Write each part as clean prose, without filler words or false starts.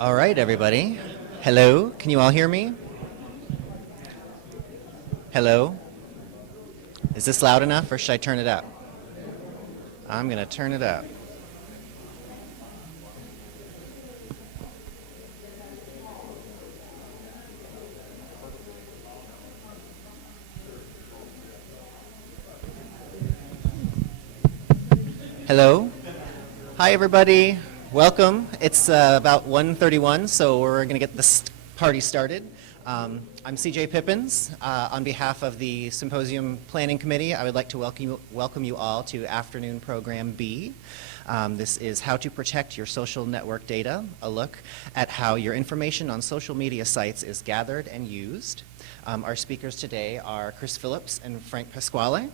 All right, everybody. Hello, can you all hear me? Hello? Is this loud enough or should I turn it up? I'm going to turn it up. Hello? Hi, everybody. Welcome. It's about 1:31, so we're going to get this party started. I'm CJ Pippins. On behalf of the Symposium Planning Committee, I would like to welcome you all to Afternoon Program B. This is How to Protect Your Social Network Data, a look at how your information on social media sites is gathered and used. Our speakers today are Chris Phillips and Frank Pasquale.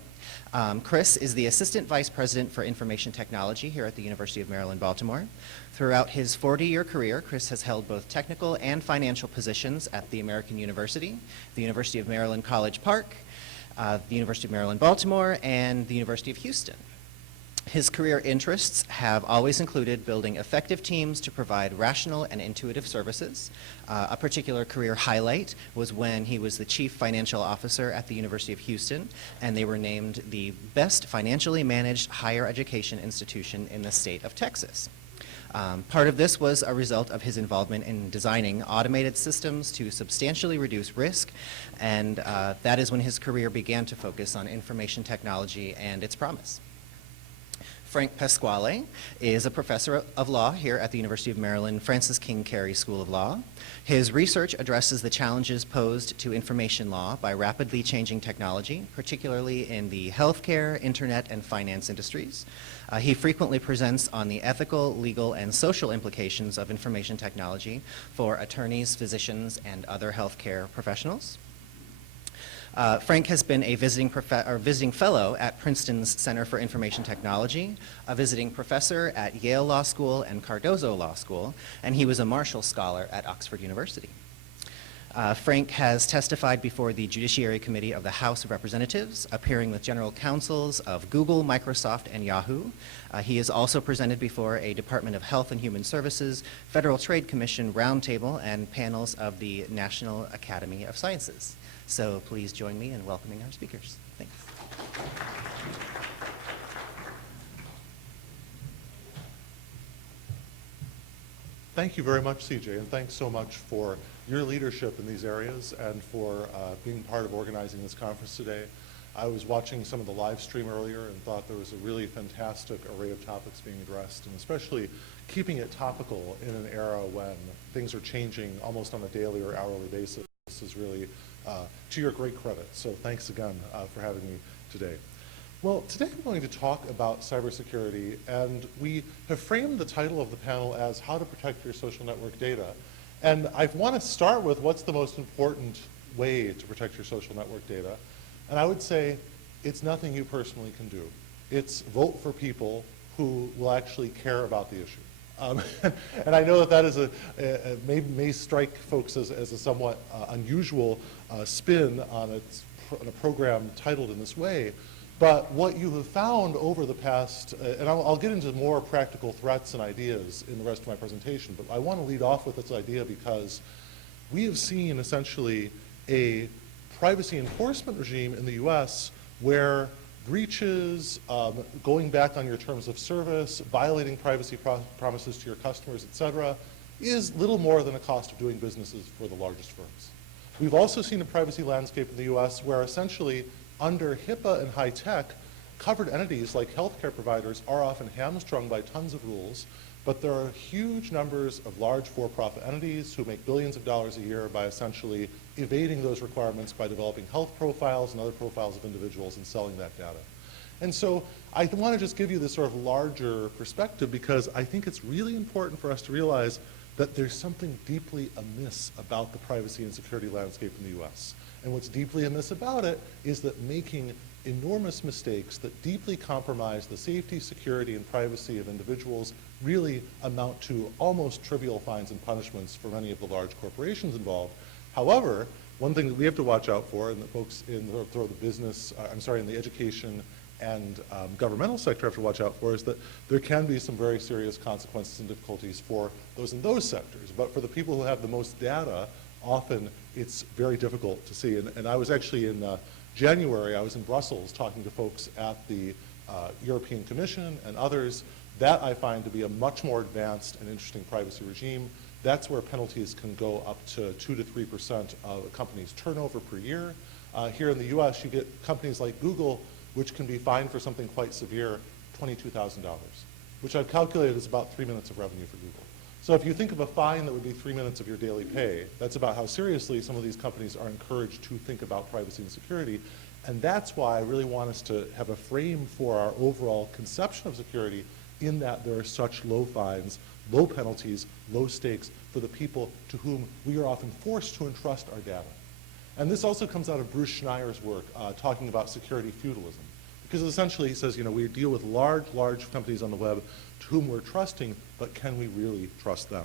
Chris is the Assistant Vice President for Information Technology here at the University of Maryland, Baltimore. Throughout his 40-year career, Chris has held both technical and financial positions at the American University, the University of Maryland College Park, the University of Maryland, Baltimore, and the University of Houston. His career interests have always included building effective teams to provide rational and intuitive services. A particular career highlight was when he was the Chief Financial Officer at the University of Houston, and they were named the best financially managed higher education institution in the state of Texas. Part of this was a result of his involvement in designing automated systems to substantially reduce risk, and that is when his career began to focus on information technology and its promise. Frank Pasquale is a professor of law here at the University of Maryland Francis King Carey School of Law. His research addresses the challenges posed to information law by rapidly changing technology, particularly in the healthcare, internet, and finance industries. He frequently presents on the ethical, legal, and social implications of information technology for attorneys, physicians, and other healthcare professionals. Frank has been a visiting fellow at Princeton's Center for Information Technology, a visiting professor at Yale Law School and Cardozo Law School, and he was a Marshall Scholar at Oxford University. Frank has testified before the Judiciary Committee of the House of Representatives, appearing with general counsels of Google, Microsoft, and Yahoo. He is also presented before a Department of Health and Human Services, Federal Trade Commission roundtable, and panels of the National Academy of Sciences. So please join me in welcoming our speakers. Thanks. Thank you very much, CJ, and thanks so much for your leadership in these areas and for being part of organizing this conference today. I was watching some of the live stream earlier and thought there was a really fantastic array of topics being addressed, and especially keeping it topical in an era when things are changing almost on a daily or hourly basis is really to your great credit. So thanks again for having me today. Well, today I'm going to talk about cybersecurity, and we have framed the title of the panel as How to Protect Your Social Network Data. And I want to start with what's the most important way to protect your social network data. And I would say it's nothing you personally can do. It's vote for people who will actually care about the issue. And I know that that is may strike folks as a somewhat unusual spin on a program titled in this way. But what you have found over the past, and I'll get into more practical threats and ideas in the rest of my presentation, but I want to lead off with this idea because we have seen essentially a privacy enforcement regime in the US where breaches, going back on your terms of service, violating privacy promises to your customers, et cetera, is little more than a cost of doing businesses for the largest firms. We've also seen a privacy landscape in the US where essentially under HIPAA and high tech, covered entities like healthcare providers are often hamstrung by tons of rules, but there are huge numbers of large for-profit entities who make billions of dollars a year by essentially evading those requirements by developing health profiles and other profiles of individuals and selling that data. And so I want to just give you this sort of larger perspective because I think it's really important for us to realize that there's something deeply amiss about the privacy and security landscape in the US. And what's deeply amiss about it is that making enormous mistakes that deeply compromise the safety, security, and privacy of individuals really amount to almost trivial fines and punishments for many of the large corporations involved. However, one thing that we have to watch out for, and the folks in the business, in the education and governmental sector have to watch out for is that there can be some very serious consequences and difficulties for those in those sectors. But for the people who have the most data, often it's very difficult to see. And I was actually in January, I was in Brussels talking to folks at the European Commission and others. That I find to be a much more advanced and interesting privacy regime. That's where penalties can go up to 2 to 3% of a company's turnover per year. Here in the US, you get companies like Google, which can be fined for something quite severe, $22,000, which I've calculated is about 3 minutes of revenue for Google. So if you think of a fine that would be 3 minutes of your daily pay, that's about how seriously some of these companies are encouraged to think about privacy and security. And that's why I really want us to have a frame for our overall conception of security, in that there are such low fines, low penalties, low stakes for the people to whom we are often forced to entrust our data. And this also comes out of Bruce Schneier's work talking about security feudalism. Because essentially he says, we deal with large companies on the web to whom we're trusting, but can we really trust them?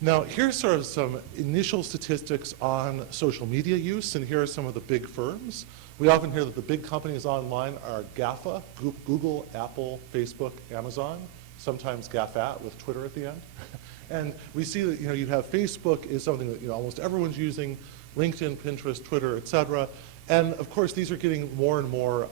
Now, here's sort of some initial statistics on social media use, and here are some of the big firms. We often hear that the big companies online are GAFA, Google, Apple, Facebook, Amazon, sometimes GAFAT with Twitter at the end. And we see that you have Facebook is something that almost everyone's using, LinkedIn, Pinterest, Twitter, et cetera. And of course, these are getting more and more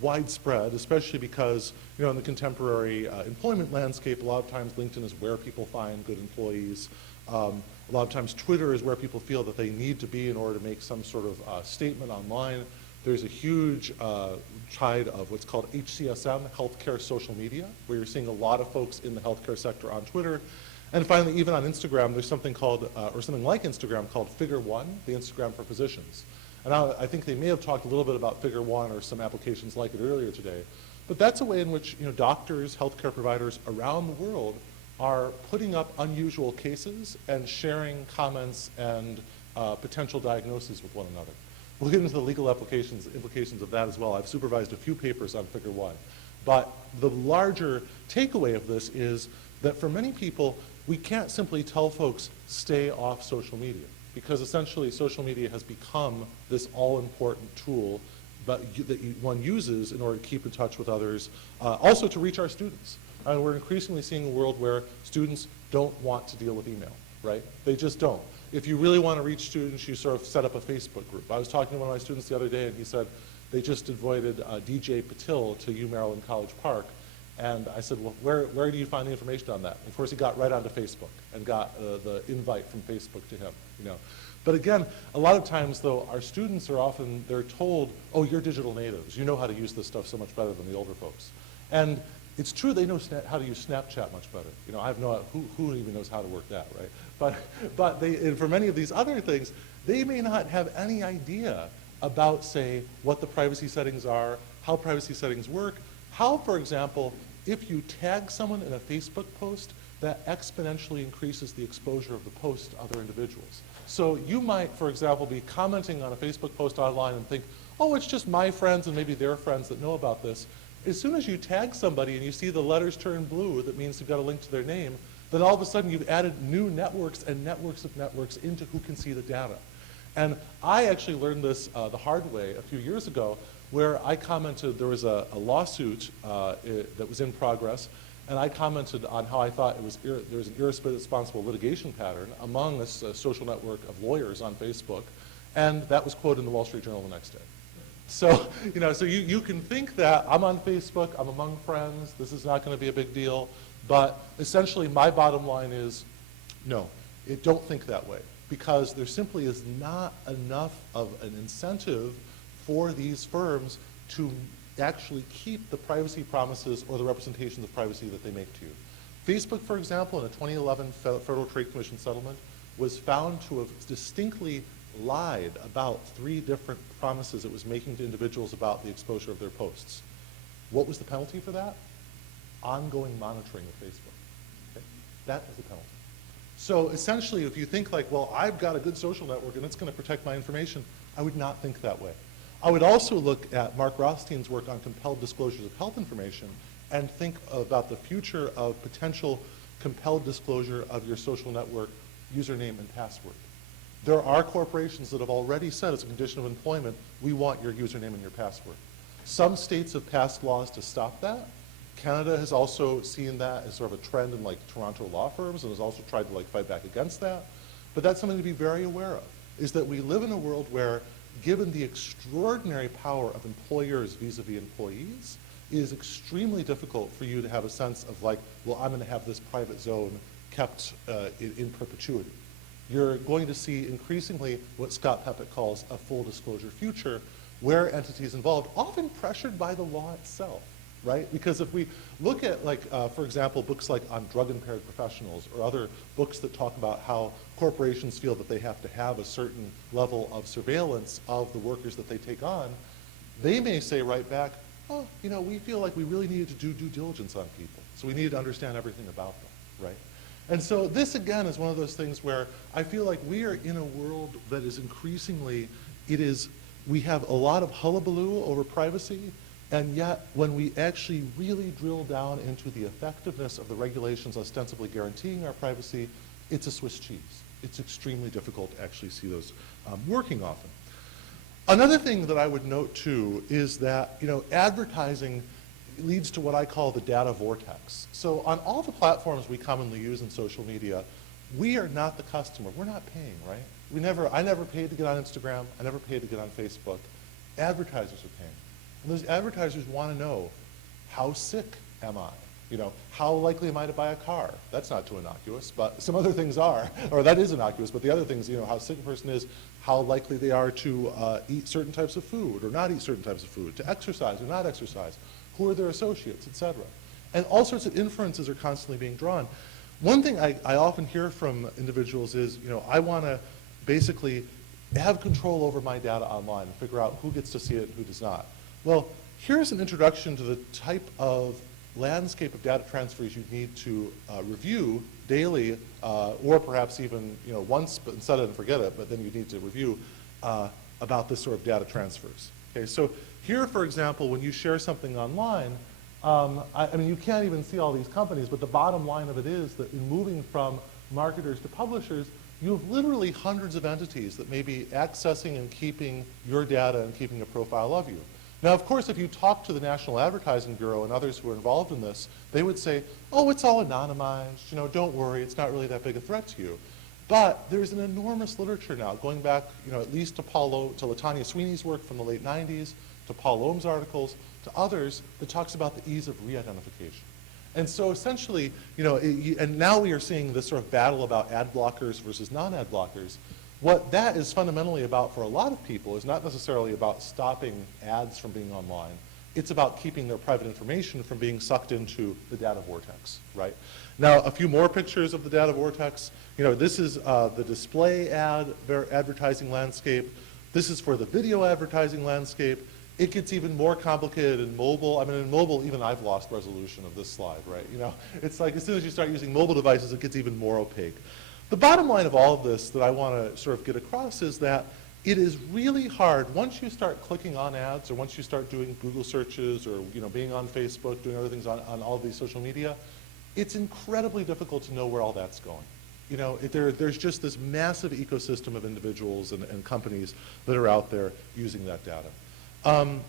widespread, especially because in the contemporary employment landscape, a lot of times LinkedIn is where people find good employees. A lot of times Twitter is where people feel that they need to be in order to make some sort of statement online. There's a huge tide of what's called HCSM, healthcare social media, where you're seeing a lot of folks in the healthcare sector on Twitter. And finally, even on Instagram, there's something called, or something like Instagram called Figure One, the Instagram for physicians. And I think they may have talked a little bit about Figure One or some applications like it earlier today. But that's a way in which doctors, healthcare providers around the world are putting up unusual cases and sharing comments and potential diagnoses with one another. We'll get into the legal implications of that as well. I've supervised a few papers on Figure One. But the larger takeaway of this is that for many people, we can't simply tell folks, stay off social media, because essentially social media has become this all-important tool that one uses in order to keep in touch with others, also to reach our students. And we're increasingly seeing a world where students don't want to deal with email, right? They just don't. If you really want to reach students, you sort of set up a Facebook group. I was talking to one of my students the other day, and he said they just invited DJ Patil to UMaryland College Park. And I said, well, where do you find the information on that? And of course, he got right onto Facebook and got the invite from Facebook to him. But again, a lot of times, though, our students are often, they're told, oh, you're digital natives. You know how to use this stuff so much better than the older folks. And it's true they know how to use Snapchat much better. I have no, who even knows how to work that, right? But and for many of these other things, they may not have any idea about, say, what the privacy settings are, how privacy settings work, how, for example, if you tag someone in a Facebook post, that exponentially increases the exposure of the post to other individuals. So you might, for example, be commenting on a Facebook post online and think, oh, it's just my friends and maybe their friends that know about this. As soon as you tag somebody and you see the letters turn blue, that means you've got a link to their name, then all of a sudden you've added new networks and networks of networks into who can see the data. And I actually learned this the hard way a few years ago, where I commented, there was a lawsuit that was in progress, and I commented on how I thought there was an irresponsible litigation pattern among this social network of lawyers on Facebook, and that was quoted in the Wall Street Journal the next day. So, so you can think that I'm on Facebook, I'm among friends, this is not going to be a big deal, but essentially my bottom line is, no, don't think that way, because there simply is not enough of an incentive for these firms to actually keep the privacy promises or the representations of privacy that they make to you. Facebook, for example, in a 2011 Federal Trade Commission settlement, was found to have distinctly lied about 3 different promises it was making to individuals about the exposure of their posts. What was the penalty for that? Ongoing monitoring of Facebook. Okay? That was the penalty. So essentially, if you think like, well, I've got a good social network and it's going to protect my information, I would not think that way. I would also look at Mark Rothstein's work on compelled disclosures of health information and think about the future of potential compelled disclosure of your social network username and password. There are corporations that have already said as a condition of employment, we want your username and your password. Some states have passed laws to stop that. Canada has also seen that as sort of a trend in like Toronto law firms and has also tried to like fight back against that. But that's something to be very aware of, is that we live in a world where, given the extraordinary power of employers vis-a-vis employees, it is extremely difficult for you to have a sense of like, well, I'm going to have this private zone kept in perpetuity. You're going to see increasingly what Scott Peppett calls a full disclosure future, where entities involved, often pressured by the law itself, right? Because if we look at, like, for example, books like on drug-impaired professionals or other books that talk about how corporations feel that they have to have a certain level of surveillance of the workers that they take on, they may say right back, oh, you know, we feel like we really needed to do due diligence on people, so we needed to understand everything about them, right? And so this, again, is one of those things where I feel like we are in a world that is increasingly, we have a lot of hullabaloo over privacy, and yet when we actually really drill down into the effectiveness of the regulations ostensibly guaranteeing our privacy, it's a Swiss cheese. It's extremely difficult to actually see those working often. Another thing that I would note too is that, you know, advertising leads to what I call the data vortex. So on all the platforms we commonly use in social media, we are not the customer. We're not paying, right? I never paid to get on Instagram. I never paid to get on Facebook. Advertisers are paying. And those advertisers want to know, how sick am I? You know, how likely am I to buy a car? That's not too innocuous, but some other things are, or that is innocuous, but the other things, you know, how sick a person is, how likely they are to eat certain types of food or not eat certain types of food, to exercise or not exercise, who are their associates, et cetera. And all sorts of inferences are constantly being drawn. One thing I often hear from individuals is, you know, I want to basically have control over my data online and figure out who gets to see it and who does not. Well, here's an introduction to the type of landscape of data transfers you need to review daily, or perhaps even, you know, once, but set it and forget it, but then you need to review about this sort of data transfers. Okay, so here, for example, when you share something online, I mean, you can't even see all these companies, but the bottom line of it is that in moving from marketers to publishers, you have literally hundreds of entities that may be accessing and keeping your data and keeping a profile of you. Now, of course, if you talk to the National Advertising Bureau and others who are involved in this, they would say, oh, it's all anonymized, you know, don't worry, it's not really that big a threat to you. But there's an enormous literature now, going back, you know, at least to LaTanya Sweeney's work from the late 90s, to Paul Ohm's articles, to others, that talks about the ease of re-identification. And so essentially, you know, and now we are seeing this sort of battle about ad blockers versus non-ad blockers. What that is fundamentally about for a lot of people is not necessarily about stopping ads from being online. It's about keeping their private information from being sucked into the data vortex, right? Now, a few more pictures of the data vortex. You know, this is the display advertising landscape. This is for the video advertising landscape. It gets even more complicated in mobile. I mean, in mobile, even I've lost resolution of this slide, right? You know, it's like as soon as you start using mobile devices, it gets even more opaque. The bottom line of all of this that I want to sort of get across is that it is really hard, once you start clicking on ads or once you start doing Google searches or, you know, being on Facebook, doing other things on all of these social media, it's incredibly difficult to know where all that's going. You know, there's just this massive ecosystem of individuals and companies that are out there using that data. And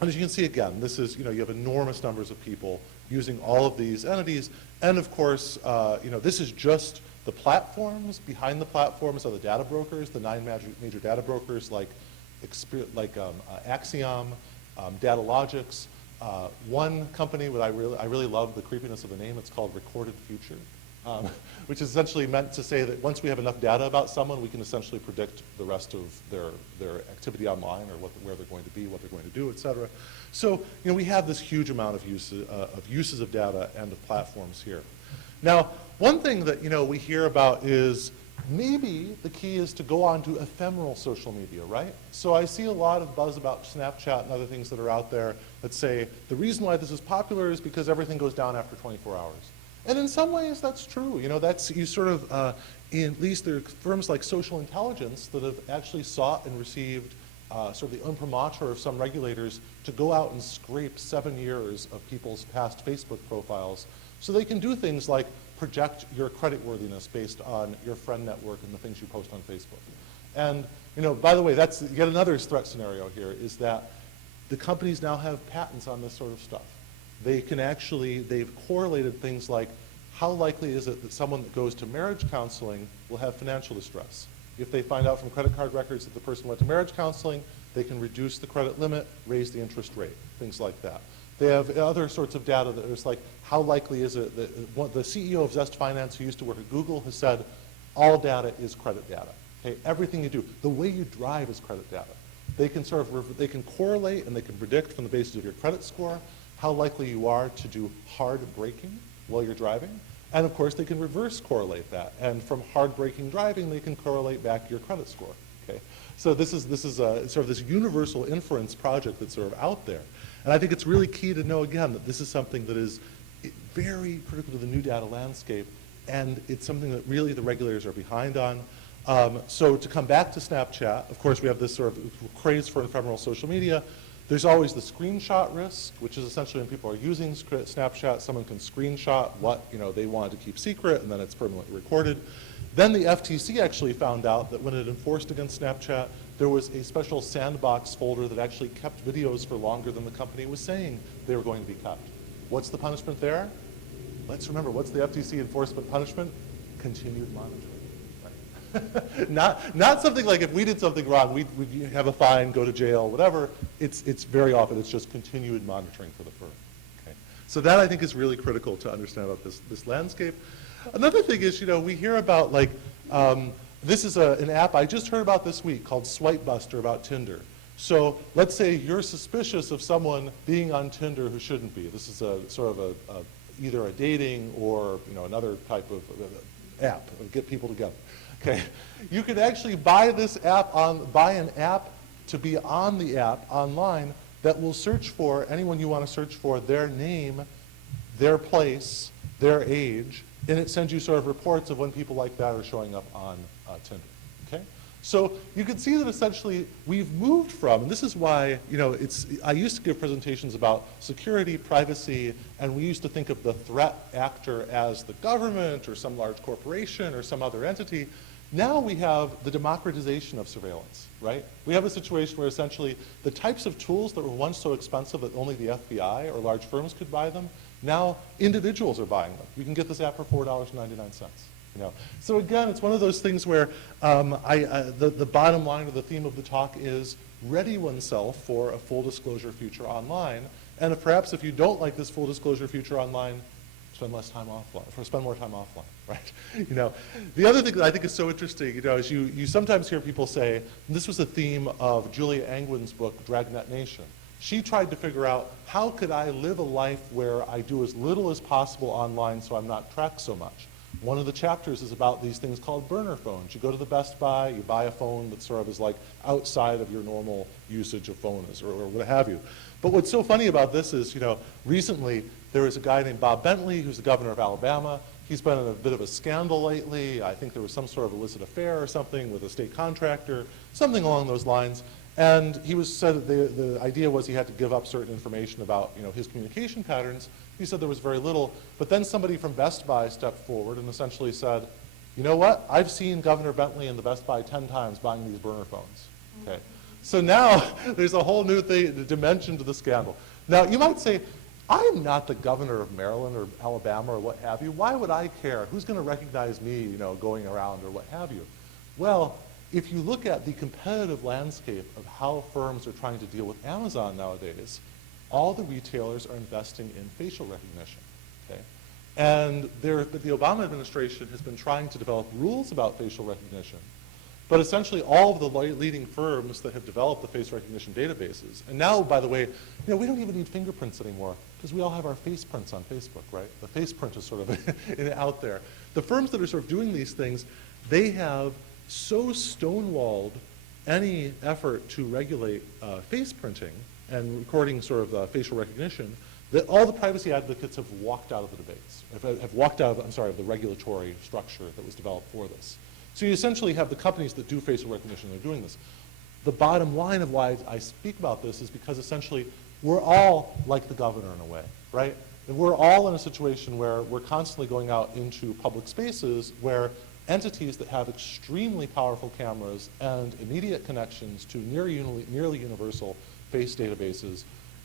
as you can see, again, this is, you know, you have enormous numbers of people using all of these entities. And of course, you know, this is just the platforms. Behind the platforms are the data brokers, the 9 major data brokers like Axiom, Datalogics. One company that I really love the creepiness of the name, it's called Recorded Future, which is essentially meant to say that once we have enough data about someone, we can essentially predict the rest of their activity online or where they're going to be, what they're going to do, et cetera. So, you know, we have this huge amount of uses of data and of platforms here. Now, one thing that, you know, we hear about is maybe the key is to go on to ephemeral social media, right? So I see a lot of buzz about Snapchat and other things that are out there that say the reason why this is popular is because everything goes down after 24 hours. And in some ways, that's true. You know, that's, you sort of, at least there are firms like Social Intelligence that have actually sought and received sort of the imprimatur of some regulators to go out and scrape 7 years of people's past Facebook profiles so they can do things like project your creditworthiness based on your friend network and the things you post on Facebook. And, you know, by the way, that's yet another threat scenario here, is that The companies now have patents on this sort of stuff. They can actually, they've correlated things like how likely is it that someone that goes to marriage counseling will have financial distress? If they find out from credit card records that the person went to marriage counseling, they can reduce the credit limit, raise the interest rate, things like that. They have other sorts of data that is like, how likely is it that the CEO of Zest Finance, who used to work at Google, has said, all data is credit data. Okay, everything you do, the way you drive is credit data. They can they can correlate and they can predict from the basis of your credit score how likely you are to do hard braking while you're driving. And of course, they can reverse correlate that. And from hard braking driving, they can correlate back your credit score. Okay, so this is sort of this universal inference project that's sort of out there. And I think it's really key to know, again, that this is something that is very critical to the new data landscape, and it's something that really the regulators are behind on. So to come back to Snapchat, of course, we have this sort of craze for ephemeral social media. There's always the screenshot risk, which is essentially when people are using Snapchat, someone can screenshot what they wanted to keep secret, and then it's permanently recorded. Then the FTC actually found out that when it enforced against Snapchat, there was a special sandbox folder that actually kept videos for longer than the company was saying they were going to be kept. What's the punishment there? Let's remember, what's the FTC enforcement punishment? Continued monitoring. Right? not something like if we did something wrong, we'd have a fine, go to jail, whatever. It's very often, it's just continued monitoring for the firm. Okay? So that, I think, is really critical to understand about this landscape. Another thing is, we hear about this is an app I just heard about this week called Swipe Buster about Tinder. So let's say you're suspicious of someone being on Tinder who shouldn't be. This is either a dating or another type of app, get people together. Okay, you could actually buy this app buy an app to be on the app online that will search for anyone you want to search for, their name, their place, their age, and it sends you sort of reports of when people like that are showing up on Tinder. Okay, so you can see that essentially we've moved from, and this is why I used to give presentations about security, privacy, and we used to think of the threat actor as the government or some large corporation or some other entity. Now we have the democratization of surveillance, right? We have a situation where essentially the types of tools that were once so expensive that only the FBI or large firms could buy them, now individuals are buying them. You can get this app for $4.99. So again, it's one of those things where the bottom line or the theme of the talk is ready oneself for a full disclosure future online. And perhaps if you don't like this full disclosure future online, spend less time offline, or spend more time offline, right? The other thing that I think is so interesting, is you sometimes hear people say, and this was a theme of Julia Angwin's book, Dragnet Nation. She tried to figure out, how could I live a life where I do as little as possible online so I'm not tracked so much? One of the chapters is about these things called burner phones. You go to the Best Buy, you buy a phone that sort of is like outside of your normal usage of phones or what have you. But what's so funny about this is, recently there was a guy named Bob Bentley who's the governor of Alabama. He's been in a bit of a scandal lately. I think there was some sort of illicit affair or something with a state contractor, something along those lines. And he said that the idea was he had to give up certain information about his communication patterns. He said there was very little, but then somebody from Best Buy stepped forward and essentially said, you know what, I've seen Governor Bentley in the Best Buy 10 times buying these burner phones. Okay, so now there's a whole new dimension to the scandal. Now you might say, I'm not the governor of Maryland or Alabama or what have you. Why would I care? Who's going to recognize me, going around or what have you? Well, if you look at the competitive landscape of how firms are trying to deal with Amazon nowadays, all the retailers are investing in facial recognition. Okay? And the Obama administration has been trying to develop rules about facial recognition. But essentially all of the leading firms that have developed the face recognition databases, and now, by the way, we don't even need fingerprints anymore because we all have our face prints on Facebook, right? The face print is sort of out there. The firms that are sort of doing these things, they have so stonewalled any effort to regulate face printing and recording sort of facial recognition that all the privacy advocates have walked out of the debates, have walked out of the regulatory structure that was developed for this. So you essentially have the companies that do facial recognition, they're doing this. The bottom line of why I speak about this is because essentially we're all like the governor in a way, right? And we're all in a situation where we're constantly going out into public spaces where entities that have extremely powerful cameras and immediate connections to nearly universal face databases.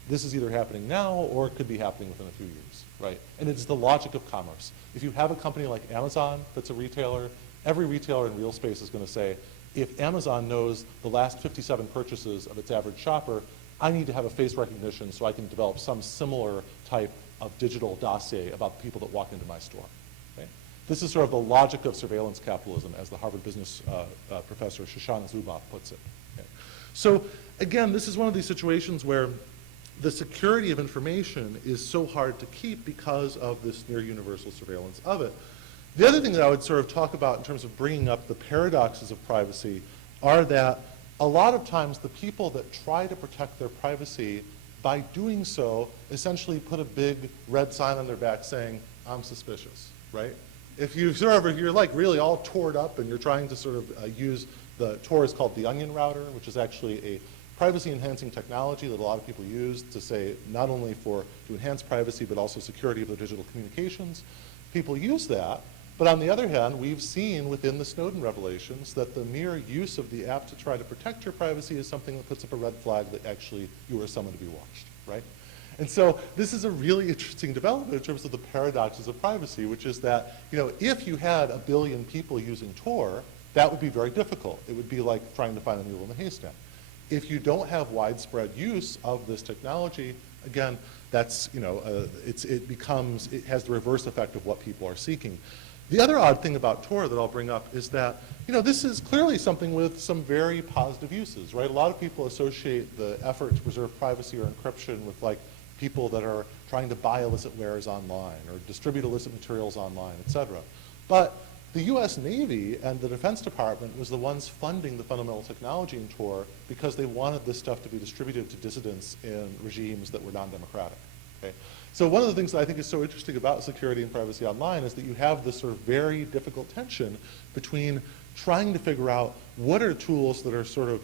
This is either happening now or it could be happening within a few years, right? And it's the logic of commerce. If you have a company like Amazon that's a retailer, every retailer in real space is going to say, if Amazon knows the last 57 purchases of its average shopper, I need to have a face recognition so I can develop some similar type of digital dossier about the people that walk into my store. Okay? This is sort of the logic of surveillance capitalism, as the Harvard business professor Shoshana Zuboff puts it. Okay? So again, this is one of these situations where the security of information is so hard to keep because of this near universal surveillance of it. The other thing that I would sort of talk about in terms of bringing up the paradoxes of privacy are that a lot of times the people that try to protect their privacy, by doing so, essentially put a big red sign on their back saying, I'm suspicious, right? If you're like really all tored up and you're trying to sort of use the Tor is called the onion router, which is actually a privacy enhancing technology that a lot of people use to say not only to enhance privacy but also security of the digital communications. People use that, but on the other hand, we've seen within the Snowden revelations that the mere use of the app to try to protect your privacy is something that puts up a red flag that actually you are someone to be watched, right? And so this is a really interesting development in terms of the paradoxes of privacy, which is that, if you had 1 billion people using Tor, that would be very difficult. It would be like trying to find a needle in a haystack. If you don't have widespread use of this technology, again, that's, it has the reverse effect of what people are seeking. The other odd thing about Tor that I'll bring up is that, this is clearly something with some very positive uses, right? A lot of people associate the effort to preserve privacy or encryption with like people that are trying to buy illicit wares online or distribute illicit materials online, et cetera. But the US Navy and the Defense Department was the ones funding the fundamental technology in Tor because they wanted this stuff to be distributed to dissidents in regimes that were non-democratic. Okay? So one of the things that I think is so interesting about security and privacy online is that you have this sort of very difficult tension between trying to figure out what are tools that are sort of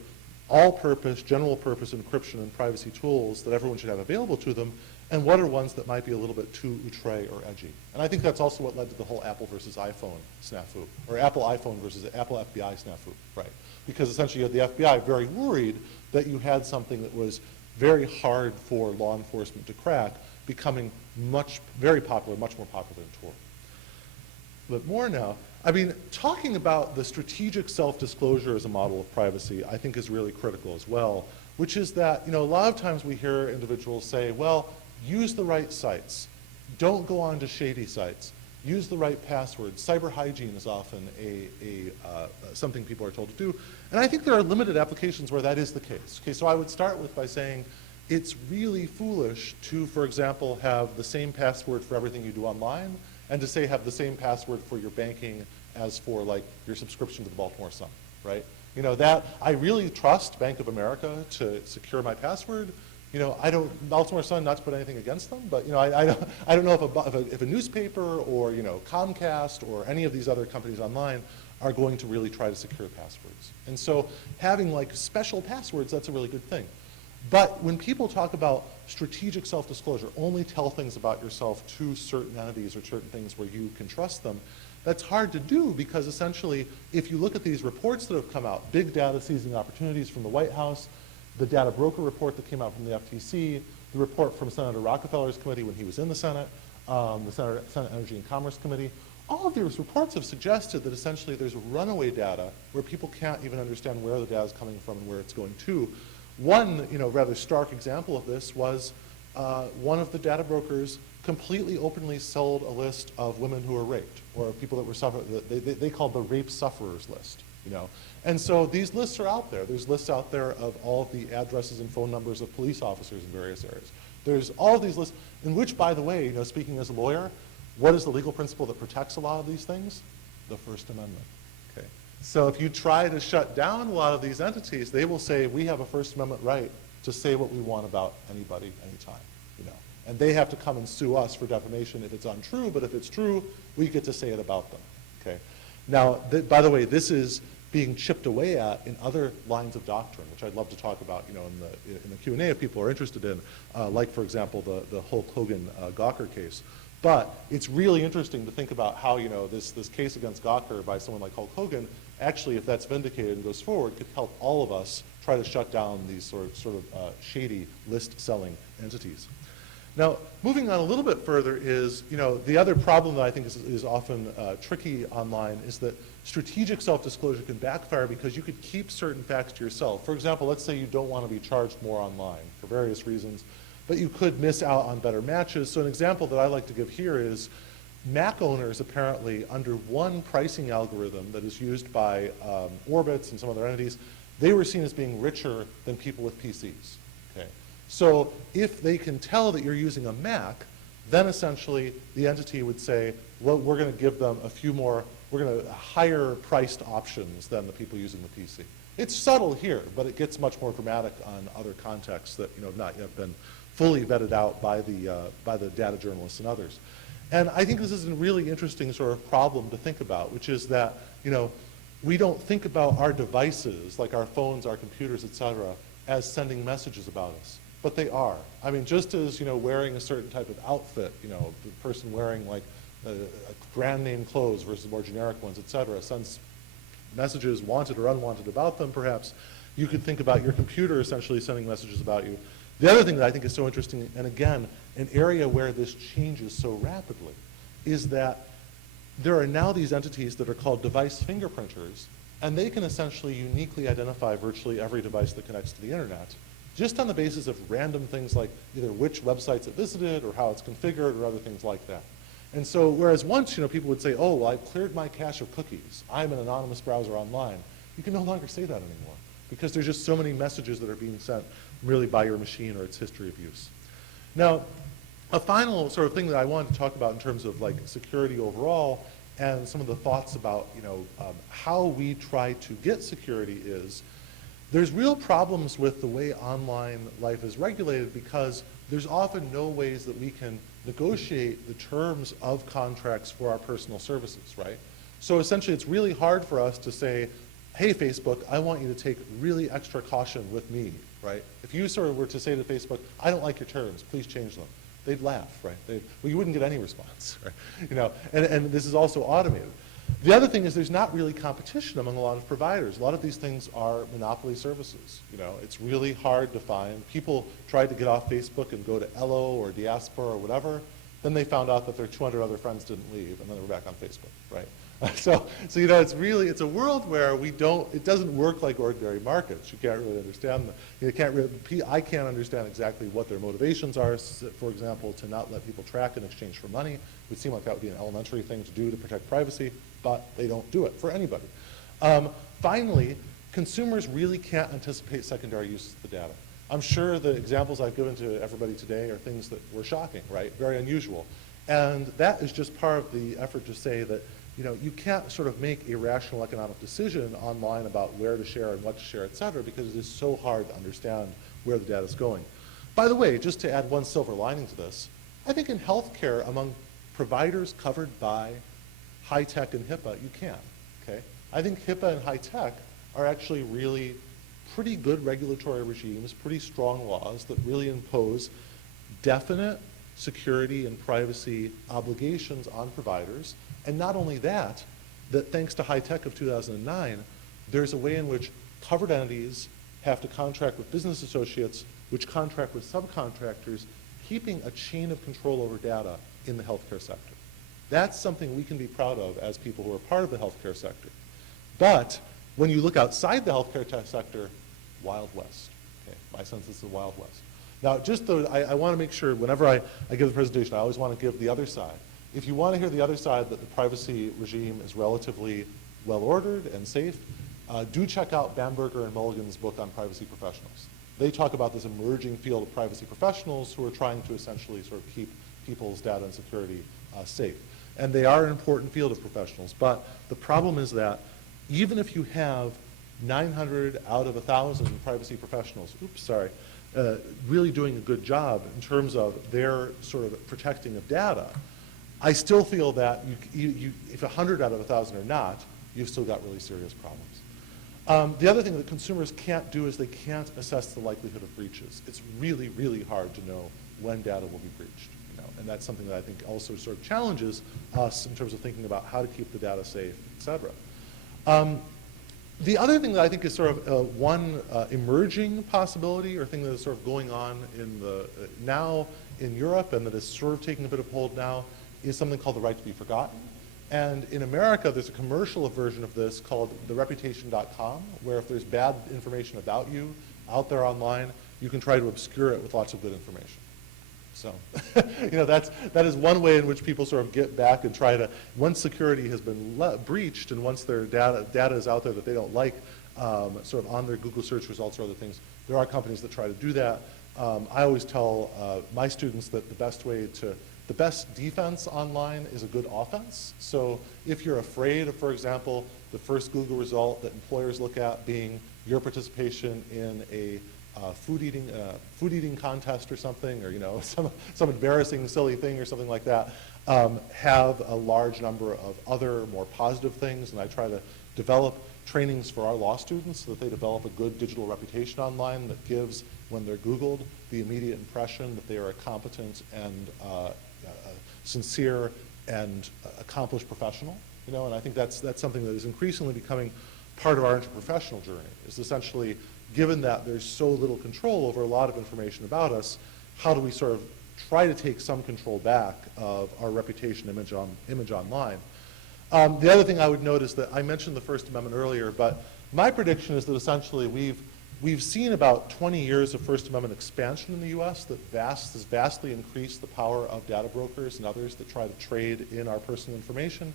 all-purpose, general-purpose encryption and privacy tools that everyone should have available to them, and what are ones that might be a little bit too outre or edgy. And I think that's also what led to the whole Apple versus iPhone snafu, or Apple iPhone versus Apple FBI snafu, right? Because essentially you had the FBI very worried that you had something that was very hard for law enforcement to crack, becoming very popular, much more popular in Tor. But more now, talking about the strategic self-disclosure as a model of privacy, I think is really critical as well, which is that, a lot of times we hear individuals say, well, use the right sites. Don't go on to shady sites. Use the right passwords. Cyber hygiene is often something people are told to do. And I think there are limited applications where that is the case. Okay, so I would start by saying it's really foolish to, for example, have the same password for everything you do online and to say have the same password for your banking as for like your subscription to the Baltimore Sun, right? That I really trust Bank of America to secure my password. Baltimore Sun, not to put anything against them, but I don't know if a newspaper or Comcast or any of these other companies online are going to really try to secure passwords. And so having like special passwords, that's a really good thing. But when people talk about strategic self-disclosure, only tell things about yourself to certain entities or certain things where you can trust them, that's hard to do because essentially if you look at these reports that have come out, big data seizing opportunities from the White House, the data broker report that came out from the FTC, the report from Senator Rockefeller's committee when he was in the Senate, the Senate Energy and Commerce Committee, all of these reports have suggested that essentially there's runaway data where people can't even understand where the data is coming from and where it's going to. One, rather stark example of this was one of the data brokers completely openly sold a list of women who were raped or people that were they called the rape sufferers list, And so these lists are out there. There's lists out there of all of the addresses and phone numbers of police officers in various areas. There's all of these lists, in which, by the way, speaking as a lawyer, what is the legal principle that protects a lot of these things? The First Amendment. Okay. So if you try to shut down a lot of these entities, they will say, we have a First Amendment right to say what we want about anybody, anytime. And they have to come and sue us for defamation if it's untrue, but if it's true, we get to say it about them. Okay. Now, by the way, this is being chipped away at in other lines of doctrine, which I'd love to talk about, in the Q&A if people are interested in, like, for example, the Hulk Hogan Gawker case. But it's really interesting to think about how, this case against Gawker by someone like Hulk Hogan actually, if that's vindicated and goes forward, could help all of us try to shut down these sort of shady list-selling entities. Now, moving on a little bit further is, the other problem that I think is often tricky online is that strategic self-disclosure can backfire because you could keep certain facts to yourself. For example, let's say you don't want to be charged more online for various reasons, but you could miss out on better matches. So an example that I like to give here is Mac owners apparently, under one pricing algorithm that is used by Orbitz and some other entities, they were seen as being richer than people with PCs. Okay? So if they can tell that you're using a Mac, then essentially the entity would say, well, we're going to give them we're going to higher priced options than the people using the PC. It's subtle here, but it gets much more dramatic on other contexts that have not yet been fully vetted out by the data journalists and others. And I think this is a really interesting sort of problem to think about, which is that we don't think about our devices, like our phones, our computers, et cetera, as sending messages about us. But they are. I mean, just as wearing a certain type of outfit, the person wearing like brand name clothes versus more generic ones, et cetera, sends messages, wanted or unwanted, about them perhaps, you could think about your computer essentially sending messages about you. The other thing that I think is so interesting, and again, an area where this changes so rapidly, is that there are now these entities that are called device fingerprinters, and they can essentially uniquely identify virtually every device that connects to the internet, just on the basis of random things like either which websites it visited or how it's configured or other things like that. And so whereas once people would say, oh, well, I've cleared my cache of cookies, I'm an anonymous browser online, you can no longer say that anymore because there's just so many messages that are being sent really by your machine or its history of use. Now, a final sort of thing that I wanted to talk about in terms of like security overall and some of the thoughts about how we try to get security is there's real problems with the way online life is regulated because there's often no ways that we can negotiate the terms of contracts for our personal services, right? So essentially it's really hard for us to say, hey, Facebook, I want you to take really extra caution with me, right? If you sort of were to say to Facebook, I don't like your terms, please change them, they'd laugh, right? Well, you wouldn't get any response, right? And this is also automated. The other thing is there's not really competition among a lot of providers. A lot of these things are monopoly services. It's really hard to find. People tried to get off Facebook and go to Ello or Diaspora or whatever. Then they found out that their 200 other friends didn't leave, and then they were back on Facebook, right? So it's a world where it doesn't work like ordinary markets. You can't really understand I can't understand exactly what their motivations are, for example, to not let people track in exchange for money. It would seem like that would be an elementary thing to do to protect privacy, but they don't do it for anybody. Finally, consumers really can't anticipate secondary uses of the data. I'm sure the examples I've given to everybody today are things that were shocking, right? Very unusual. And that is just part of the effort to say that you can't sort of make a rational economic decision online about where to share and what to share, et cetera, because it is so hard to understand where the data is going. By the way, just to add one silver lining to this, I think in healthcare, among providers covered by high tech and HIPAA, you can, okay? I think HIPAA and high tech are actually really pretty good regulatory regimes, pretty strong laws that really impose definite security and privacy obligations on providers. And not only that thanks to high tech of 2009, there's a way in which covered entities have to contract with business associates, which contract with subcontractors, keeping a chain of control over data in the healthcare sector. That's something we can be proud of as people who are part of the healthcare sector. But when you look outside the healthcare sector, Wild West. Okay, my sense is the Wild West. Now, just though, I want to make sure whenever I give the presentation, I always want to give the other side. If you want to hear the other side, that the privacy regime is relatively well-ordered and safe, do check out Bamberger and Mulligan's book on privacy professionals. They talk about this emerging field of privacy professionals who are trying to essentially sort of keep people's data and security safe. And they are an important field of professionals, but the problem is that even if you have 900 out of 1,000 privacy professionals, really doing a good job in terms of their sort of protecting of data, I still feel that if 100 out of 1,000 are not, you've still got really serious problems. The other thing that consumers can't do is they can't assess the likelihood of breaches. It's really, really hard to know when data will be breached. And that's something that I think also sort of challenges us in terms of thinking about how to keep the data safe, et cetera. The other thing that I think is sort of one emerging possibility or thing that is sort of going on in the, now in Europe and that is sort of taking a bit of hold now is something called the right to be forgotten. And in America, there's a commercial version of this called thereputation.com, where if there's bad information about you out there online, you can try to obscure it with lots of good information. So, that is one way in which people sort of get back and try to, once security has been breached and once their data is out there that they don't like, sort of on their Google search results or other things, there are companies that try to do that. I always tell my students that the best defense online is a good offense. So if you're afraid of, for example, the first Google result that employers look at being your participation in a food eating contest or something, or some embarrassing, silly thing or something like that, have a large number of other more positive things. And I try to develop trainings for our law students so that they develop a good digital reputation online that gives, when they're Googled, the immediate impression that they are a competent and sincere and accomplished professional. And I think that's something that is increasingly becoming part of our interprofessional journey, is essentially, given that there's so little control over a lot of information about us, how do we sort of try to take some control back of our reputation image online? The other thing I would note is that I mentioned the First Amendment earlier, but my prediction is that essentially we've seen about 20 years of First Amendment expansion in the US that has vastly increased the power of data brokers and others that try to trade in our personal information.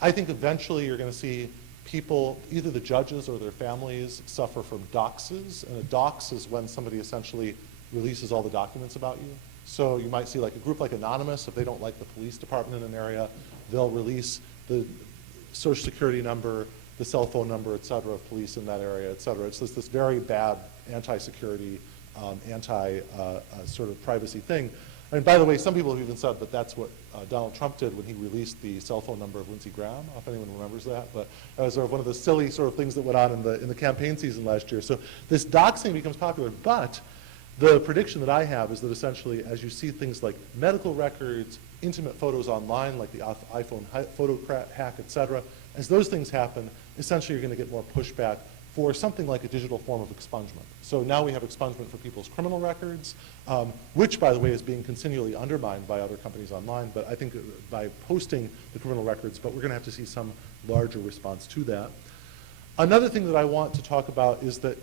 I think eventually you're going to see people, either the judges or their families, suffer from doxes. And a dox is when somebody essentially releases all the documents about you. So you might see like a group like Anonymous, if they don't like the police department in an area, they'll release the social security number, the cell phone number, et cetera, of police in that area, et cetera. It's this very bad anti-security, sort of privacy thing. And by the way, some people have even said that that's what Donald Trump did when he released the cell phone number of Lindsey Graham. I don't know if anyone remembers that, but that was sort of one of the silly sort of things that went on in the campaign season last year. So this doxing becomes popular, but the prediction that I have is that essentially as you see things like medical records, intimate photos online, like the iPhone photo hack, et cetera, as those things happen, essentially you're going to get more pushback for something like a digital form of expungement. So now we have expungement for people's criminal records, which, by the way, is being continually undermined by other companies online, but I think by posting the criminal records, but we're going to have to see some larger response to that. Another thing that I want to talk about is that,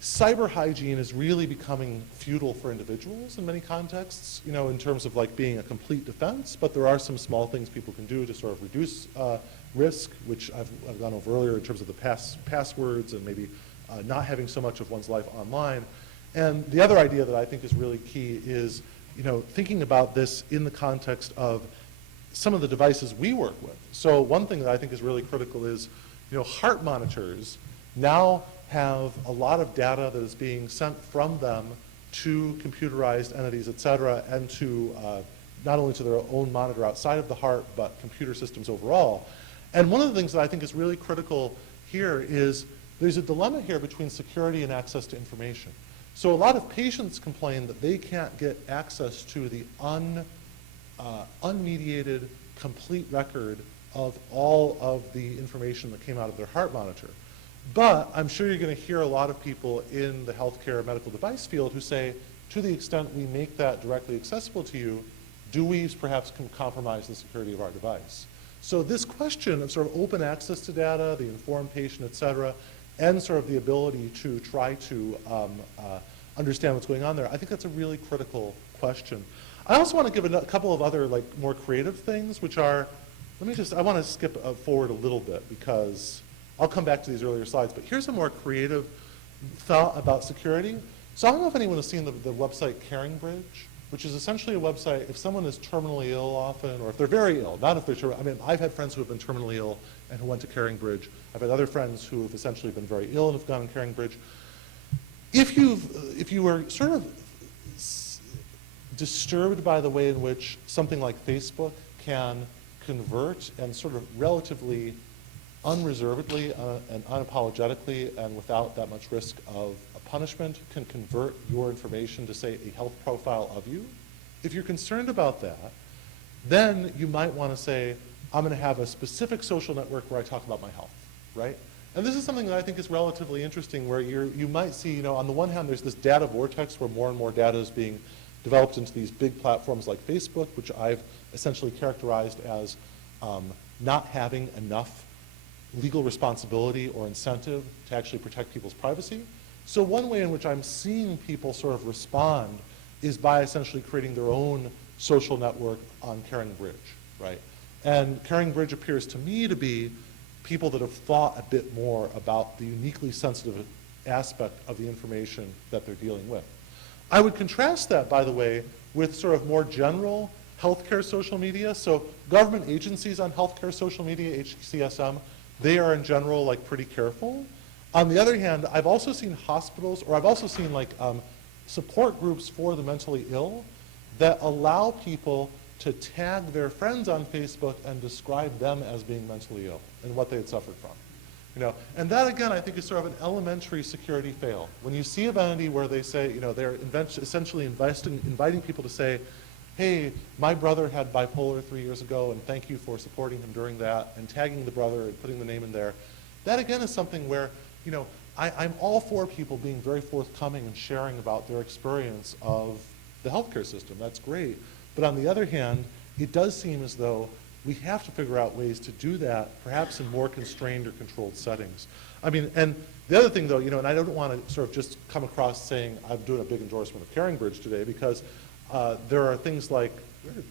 cyber hygiene is really becoming futile for individuals in many contexts, in terms of like being a complete defense, but there are some small things people can do to sort of reduce risk, which I've gone over earlier in terms of the passwords and maybe not having so much of one's life online. And the other idea that I think is really key is, thinking about this in the context of some of the devices we work with. So one thing that I think is really critical is, heart monitors now have a lot of data that is being sent from them to computerized entities, et cetera, and to not only to their own monitor outside of the heart, but computer systems overall. And one of the things that I think is really critical here is there's a dilemma here between security and access to information. So a lot of patients complain that they can't get access to the unmediated, complete record of all of the information that came out of their heart monitor. But I'm sure you're going to hear a lot of people in the healthcare medical device field who say, to the extent we make that directly accessible to you, do we perhaps compromise the security of our device? So this question of sort of open access to data, the informed patient, et cetera, and sort of the ability to try to understand what's going on there, I think that's a really critical question. I also want to give a couple of other more creative things, which are, I want to skip forward a little bit because I'll come back to these earlier slides, but here's a more creative thought about security. So I don't know if anyone has seen the website Caring Bridge, which is essentially a website if someone is terminally ill often, or if they're very ill, not if they're, I've had friends who have been terminally ill and who went to Caring Bridge. I've had other friends who have essentially been very ill and have gone to Caring Bridge. If you were sort of disturbed by the way in which something like Facebook can convert and sort of relatively unreservedly and unapologetically and without that much risk of a punishment can convert your information to, say, a health profile of you, if you're concerned about that, then you might want to say, I'm going to have a specific social network where I talk about my health, right? And this is something that I think is relatively interesting, where you might see, on the one hand, there's this data vortex where more and more data is being developed into these big platforms like Facebook, which I've essentially characterized as not having enough legal responsibility or incentive to actually protect people's privacy. So one way in which I'm seeing people sort of respond is by essentially creating their own social network on Caring Bridge, right? And Caring Bridge appears to me to be people that have thought a bit more about the uniquely sensitive aspect of the information that they're dealing with. I would contrast that, by the way, with sort of more general healthcare social media. So government agencies on healthcare social media, HCSM, they are in general like pretty careful. On the other hand, I've also seen hospitals, or I've also seen like support groups for the mentally ill that allow people to tag their friends on Facebook and describe them as being mentally ill and what they had suffered from. And that again, I think is sort of an elementary security fail. When you see an entity where they say, they're essentially inviting people to say, hey, my brother had bipolar 3 years ago, and thank you for supporting him during that, and tagging the brother and putting the name in there. That again is something where, I'm all for people being very forthcoming and sharing about their experience of the healthcare system. That's great. But on the other hand, it does seem as though we have to figure out ways to do that, perhaps in more constrained or controlled settings. I mean, and the other thing though, and I don't want to sort of just come across saying I'm doing a big endorsement of Caring Bridge today, because there are things like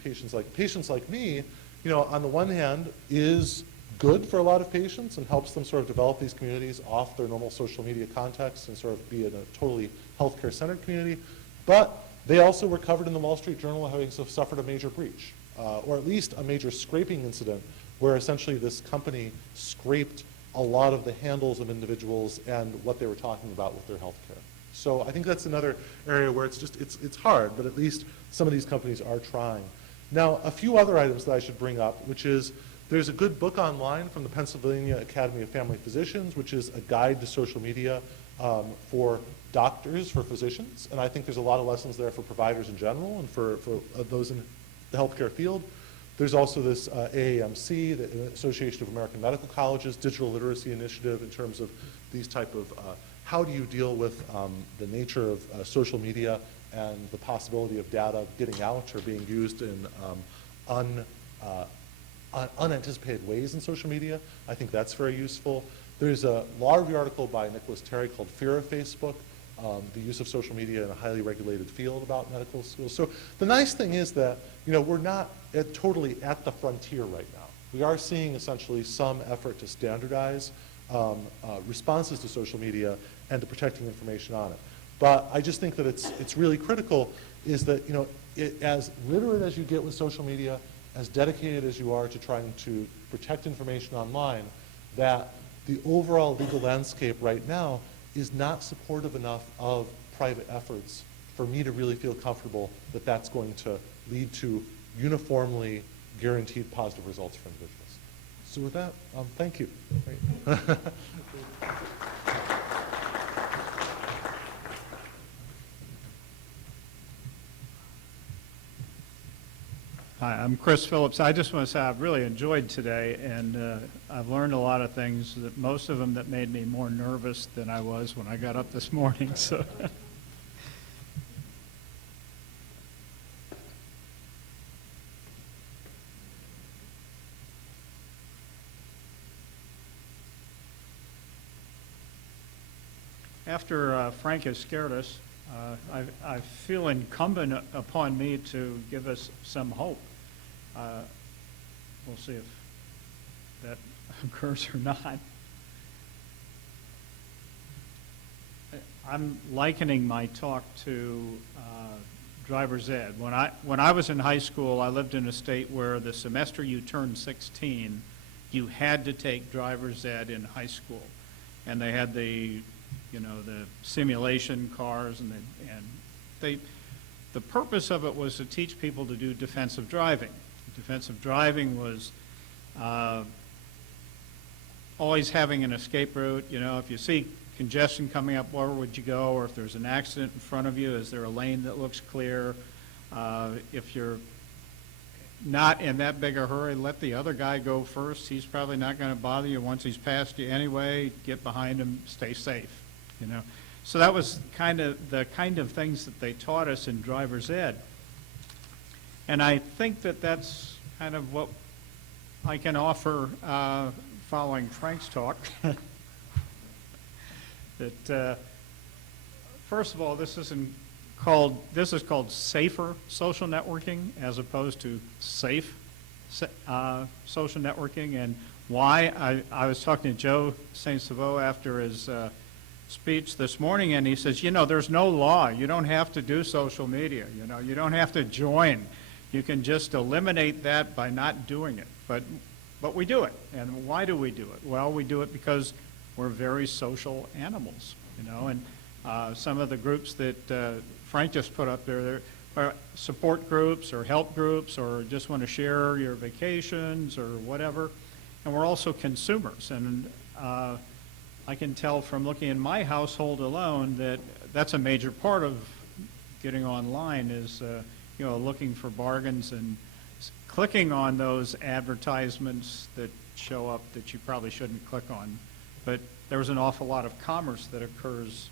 patients like me, on the one hand is good for a lot of patients and helps them sort of develop these communities off their normal social media context and sort of be in a totally healthcare centered community. But they also were covered in the Wall Street Journal having suffered a major breach, or at least a major scraping incident where essentially this company scraped a lot of the handles of individuals and what they were talking about with their health care. So I think that's another area where it's hard, but at least some of these companies are trying. Now, a few other items that I should bring up, which is there's a good book online from the Pennsylvania Academy of Family Physicians, which is a guide to social media for doctors, for physicians, and I think there's a lot of lessons there for providers in general and for those in the healthcare field. There's also this AAMC, the Association of American Medical Colleges, digital literacy initiative in terms of these type of how do you deal with the nature of social media and the possibility of data getting out or being used in unanticipated ways in social media. I think that's very useful. There's a law review article by Nicholas Terry called Fear of Facebook, the use of social media in a highly regulated field about medical schools. So the nice thing is that we're not totally at the frontier right now. We are seeing essentially some effort to standardize responses to social media and to protecting information on it. But I just think that it's really critical is that as literate as you get with social media, as dedicated as you are to trying to protect information online, that the overall legal landscape right now is not supportive enough of private efforts for me to really feel comfortable that that's going to lead to uniformly guaranteed positive results for individuals. So with that, thank you. Hi, I'm Chris Phillips. I just want to say I've really enjoyed today, and I've learned a lot of things, that most of them that made me more nervous than I was when I got up this morning. So. After Frank has scared us, I feel incumbent upon me to give us some hope. We'll see if that occurs or not. I'm likening my talk to driver's ed. When I was in high school, I lived in a state where the semester you turned 16, you had to take driver's ed in high school, and they had the simulation cars, and the purpose of it was to teach people to do defensive driving. Defensive driving was always having an escape route. If you see congestion coming up, where would you go? Or if there's an accident in front of you, is there a lane that looks clear? If you're not in that big a hurry. Let the other guy go first. He's probably not going to bother you once he's passed you anyway. Get behind him, stay safe, you know. So that was the kind of things that they taught us in driver's ed. And I think that that's kind of what I can offer following Frank's talk. That first of all, this is called safer social networking as opposed to safe social networking. And why? I was talking to Joe St. Savo after his speech this morning, and he says, you know, there's no law. You don't have to do social media. You know, you don't have to join. You can just eliminate that by not doing it. But we do it. And why do we do it? Well, we do it because we're very social animals, you know. And some of the groups that Frank just put up there are support groups or help groups or just want to share your vacations or whatever. And we're also consumers. And I can tell from looking in my household alone that that's a major part of getting online is, you know, looking for bargains and clicking on those advertisements that show up that you probably shouldn't click on. But there's an awful lot of commerce that occurs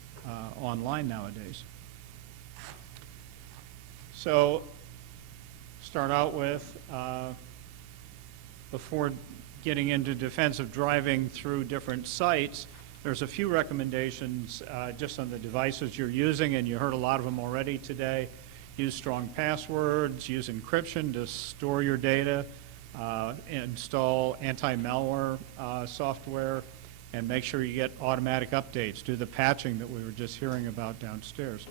online nowadays. So start out with, before getting into defensive driving through different sites, there's a few recommendations just on the devices you're using, and you heard a lot of them already today. Use strong passwords, use encryption to store your data, install anti-malware software, and make sure you get automatic updates. Do the patching that we were just hearing about downstairs.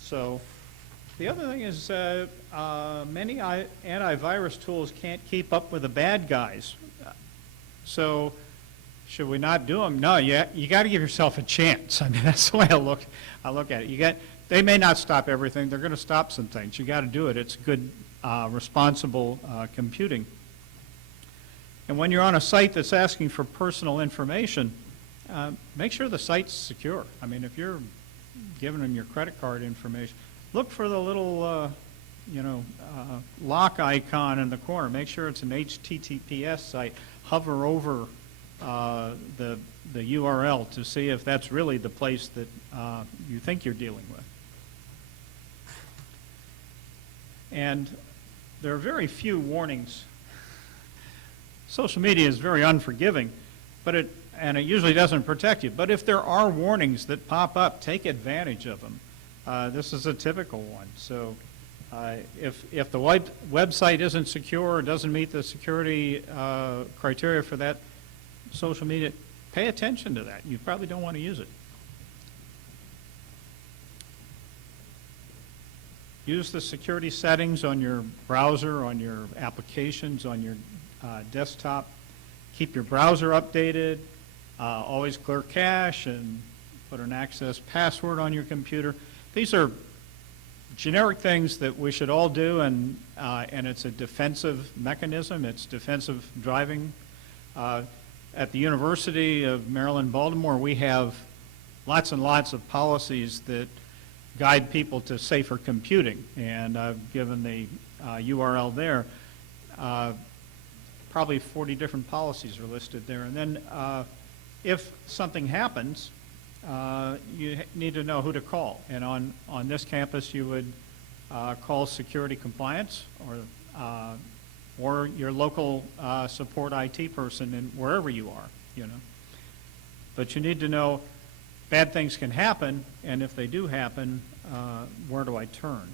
So the other thing is many antivirus tools can't keep up with the bad guys. So should we not do them? No, you got to give yourself a chance. I mean, that's the way I look at it. They may not stop everything. They're going to stop some things. You got to do it. It's good, responsible computing. And when you're on a site that's asking for personal information, make sure the site's secure. I mean, if you're giving them your credit card information, look for the little, lock icon in the corner. Make sure it's an HTTPS site. Hover over the URL to see if that's really the place that you think you're dealing with. And there are very few warnings. Social media is very unforgiving, but it usually doesn't protect you. But if there are warnings that pop up, take advantage of them. This is a typical one. So if the website isn't secure or doesn't meet the security criteria for that social media, pay attention to that. You probably don't want to use it. Use the security settings on your browser, on your applications, on your desktop. Keep your browser updated. Always clear cache and put an access password on your computer. These are generic things that we should all do, and it's a defensive mechanism. It's defensive driving. At the University of Maryland, Baltimore, we have lots and lots of policies that guide people to safer computing, and I've given the URL there. Probably 40 different policies are listed there. And then if something happens, you need to know who to call. And on this campus, you would call security compliance or your local support IT person in wherever you are, you know. But you need to know bad things can happen, and if they do happen, where do I turn?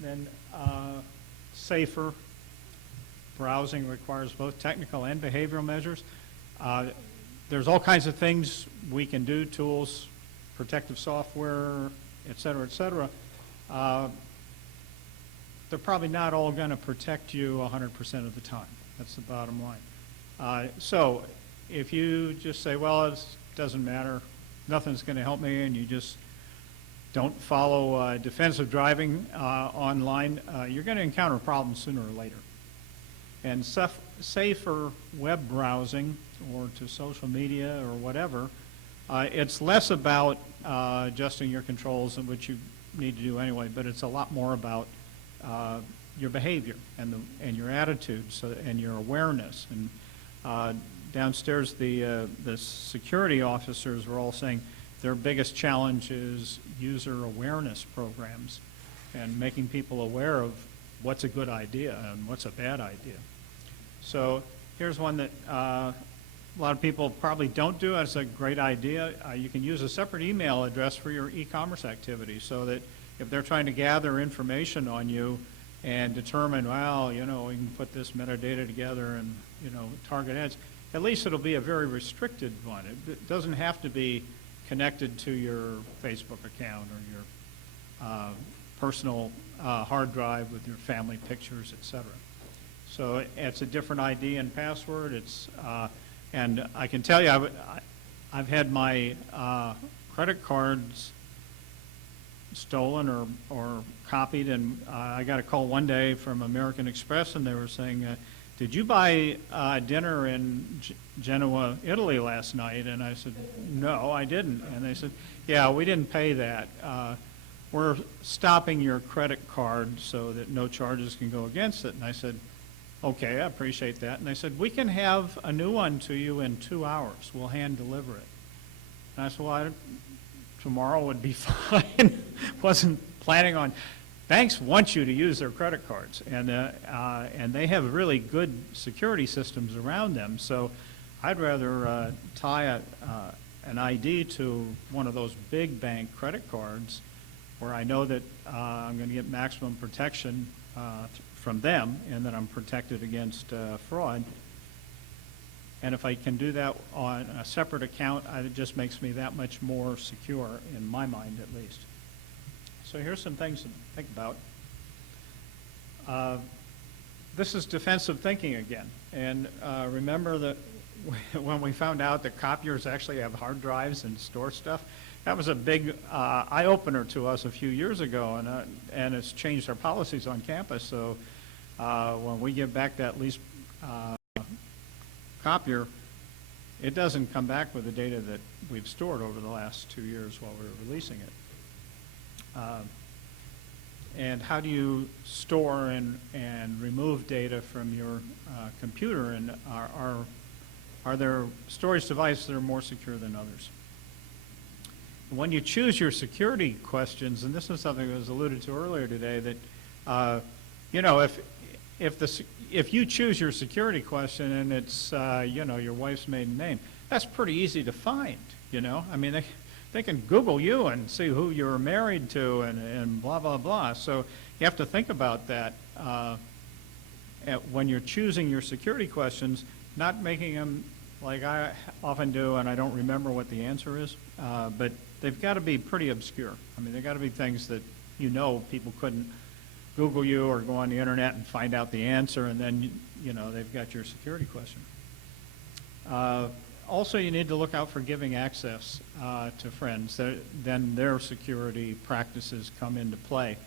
Then safer browsing requires both technical and behavioral measures. There's all kinds of things we can do, tools, protective software, et cetera, et cetera. They're probably not all going to protect you 100% of the time. That's the bottom line. So if you just say, well, it doesn't matter, nothing's going to help me, and you just don't follow defensive driving online, you're going to encounter problems sooner or later. And safer web browsing or to social media or whatever It's less about adjusting your controls, which you need to do anyway, but it's a lot more about your behavior and your attitude, and your awareness. And downstairs, the security officers were all saying their biggest challenge is user awareness programs and making people aware of what's a good idea and what's a bad idea. So here's one that a lot of people probably don't do. It's a great idea. You can use a separate email address for your e-commerce activity, so that if they're trying to gather information on you and determine, well, you know, we can put this metadata together and, you know, target ads, at least it'll be a very restricted one. It doesn't have to be connected to your Facebook account or your personal hard drive with your family pictures, etc. So it's a different ID and password. And I can tell you, I've had my credit cards stolen or copied, and I got a call one day from American Express, and they were saying, did you buy dinner in Genoa, Italy last night? And I said, no, I didn't. And they said, yeah, we didn't pay that. We're stopping your credit card so that no charges can go against it. And I said, okay, I appreciate that. And they said, we can have a new one to you in 2 hours. We'll hand deliver it. And I said, well, tomorrow would be fine. Wasn't planning on. Banks want you to use their credit cards, and they have really good security systems around them. So I'd rather tie an ID to one of those big bank credit cards where I know that I'm going to get maximum protection from them, and that I'm protected against fraud. And if I can do that on a separate account, it just makes me that much more secure, in my mind at least. So here's some things to think about. This is defensive thinking again. And remember that when we found out that copiers actually have hard drives and store stuff, that was a big eye-opener to us a few years ago, and it's changed our policies on campus. So when we give back that leased copier, it doesn't come back with the data that we've stored over the last 2 years while we were releasing it. And how do you store and remove data from your computer? And are there storage devices that are more secure than others? When you choose your security questions, and this is something that was alluded to earlier today, that you know, if you choose your security question and it's you know, your wife's maiden name, that's pretty easy to find. You know, I mean, they can Google you and see who you're married to and blah blah blah. So you have to think about that when you're choosing your security questions, not making them like I often do, and I don't remember what the answer is, but they've got to be pretty obscure. I mean, they've got to be things that you know people couldn't Google you or go on the internet and find out the answer, and then you know they've got your security question. Also, you need to look out for giving access to friends. Then their security practices come into play.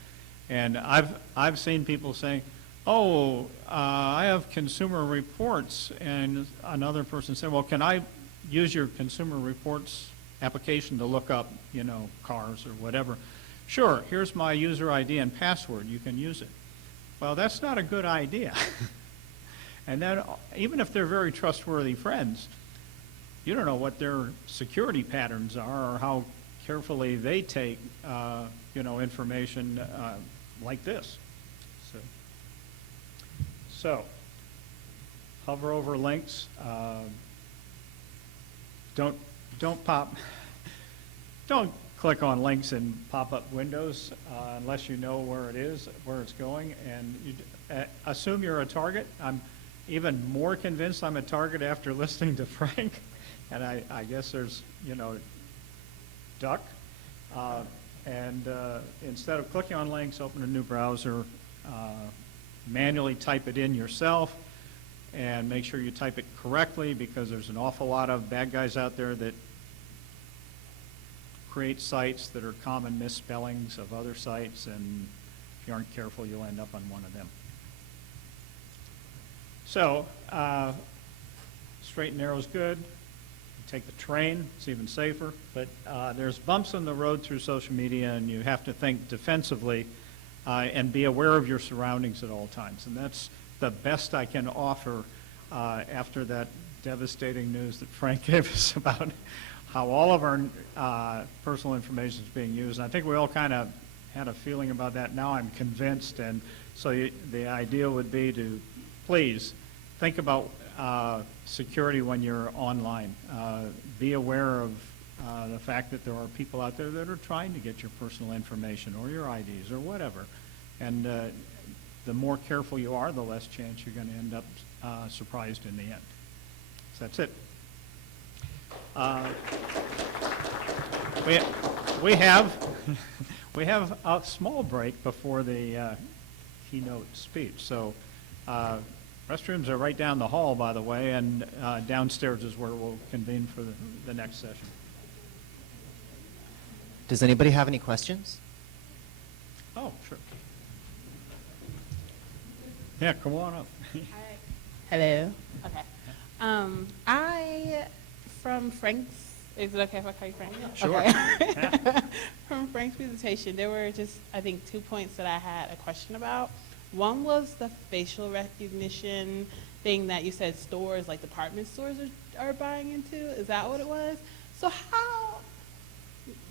And I've seen people saying, oh, I have consumer reports, and another person said, well, can I use your consumer reports application to look up, you know, cars or whatever? Sure, here's my user ID and password, you can use it. Well, that's not a good idea. And then even if they're very trustworthy friends, you don't know what their security patterns are or how carefully they take, you know, information like this. So, hover over links. Don't click on links in pop-up windows unless you know where it is, where it's going, and you assume you're a target. I'm even more convinced I'm a target after listening to Frank, and I guess there's, you know, duck. And instead of clicking on links, open a new browser, manually type it in yourself, and make sure you type it correctly, because there's an awful lot of bad guys out there that create sites that are common misspellings of other sites, and if you aren't careful, you'll end up on one of them. So, straight and narrow is good. take the train, it's even safer. But there's bumps in the road through social media, and you have to think defensively and be aware of your surroundings at all times. And that's the best I can offer after that devastating news that Frank gave us about how all of our personal information is being used. And I think we all kind of had a feeling about that. Now I'm convinced, and so the idea would be to please think about security when you're online. Be aware of the fact that there are people out there that are trying to get your personal information or your IDs or whatever. And the more careful you are, the less chance you're going to end up surprised in the end. So that's it. We have we have a small break before the keynote speech. So restrooms are right down the hall, by the way, and downstairs is where we'll convene for the next session. Does anybody have any questions? Oh, sure. Yeah, come on up. Hello. Okay. From Frank's, is it okay if I call you Frank? Sure. Okay. From Frank's presentation, there were just, I think, 2 points that I had a question about. One was the facial recognition thing that you said stores, like department stores are buying into. Is that what it was? So how,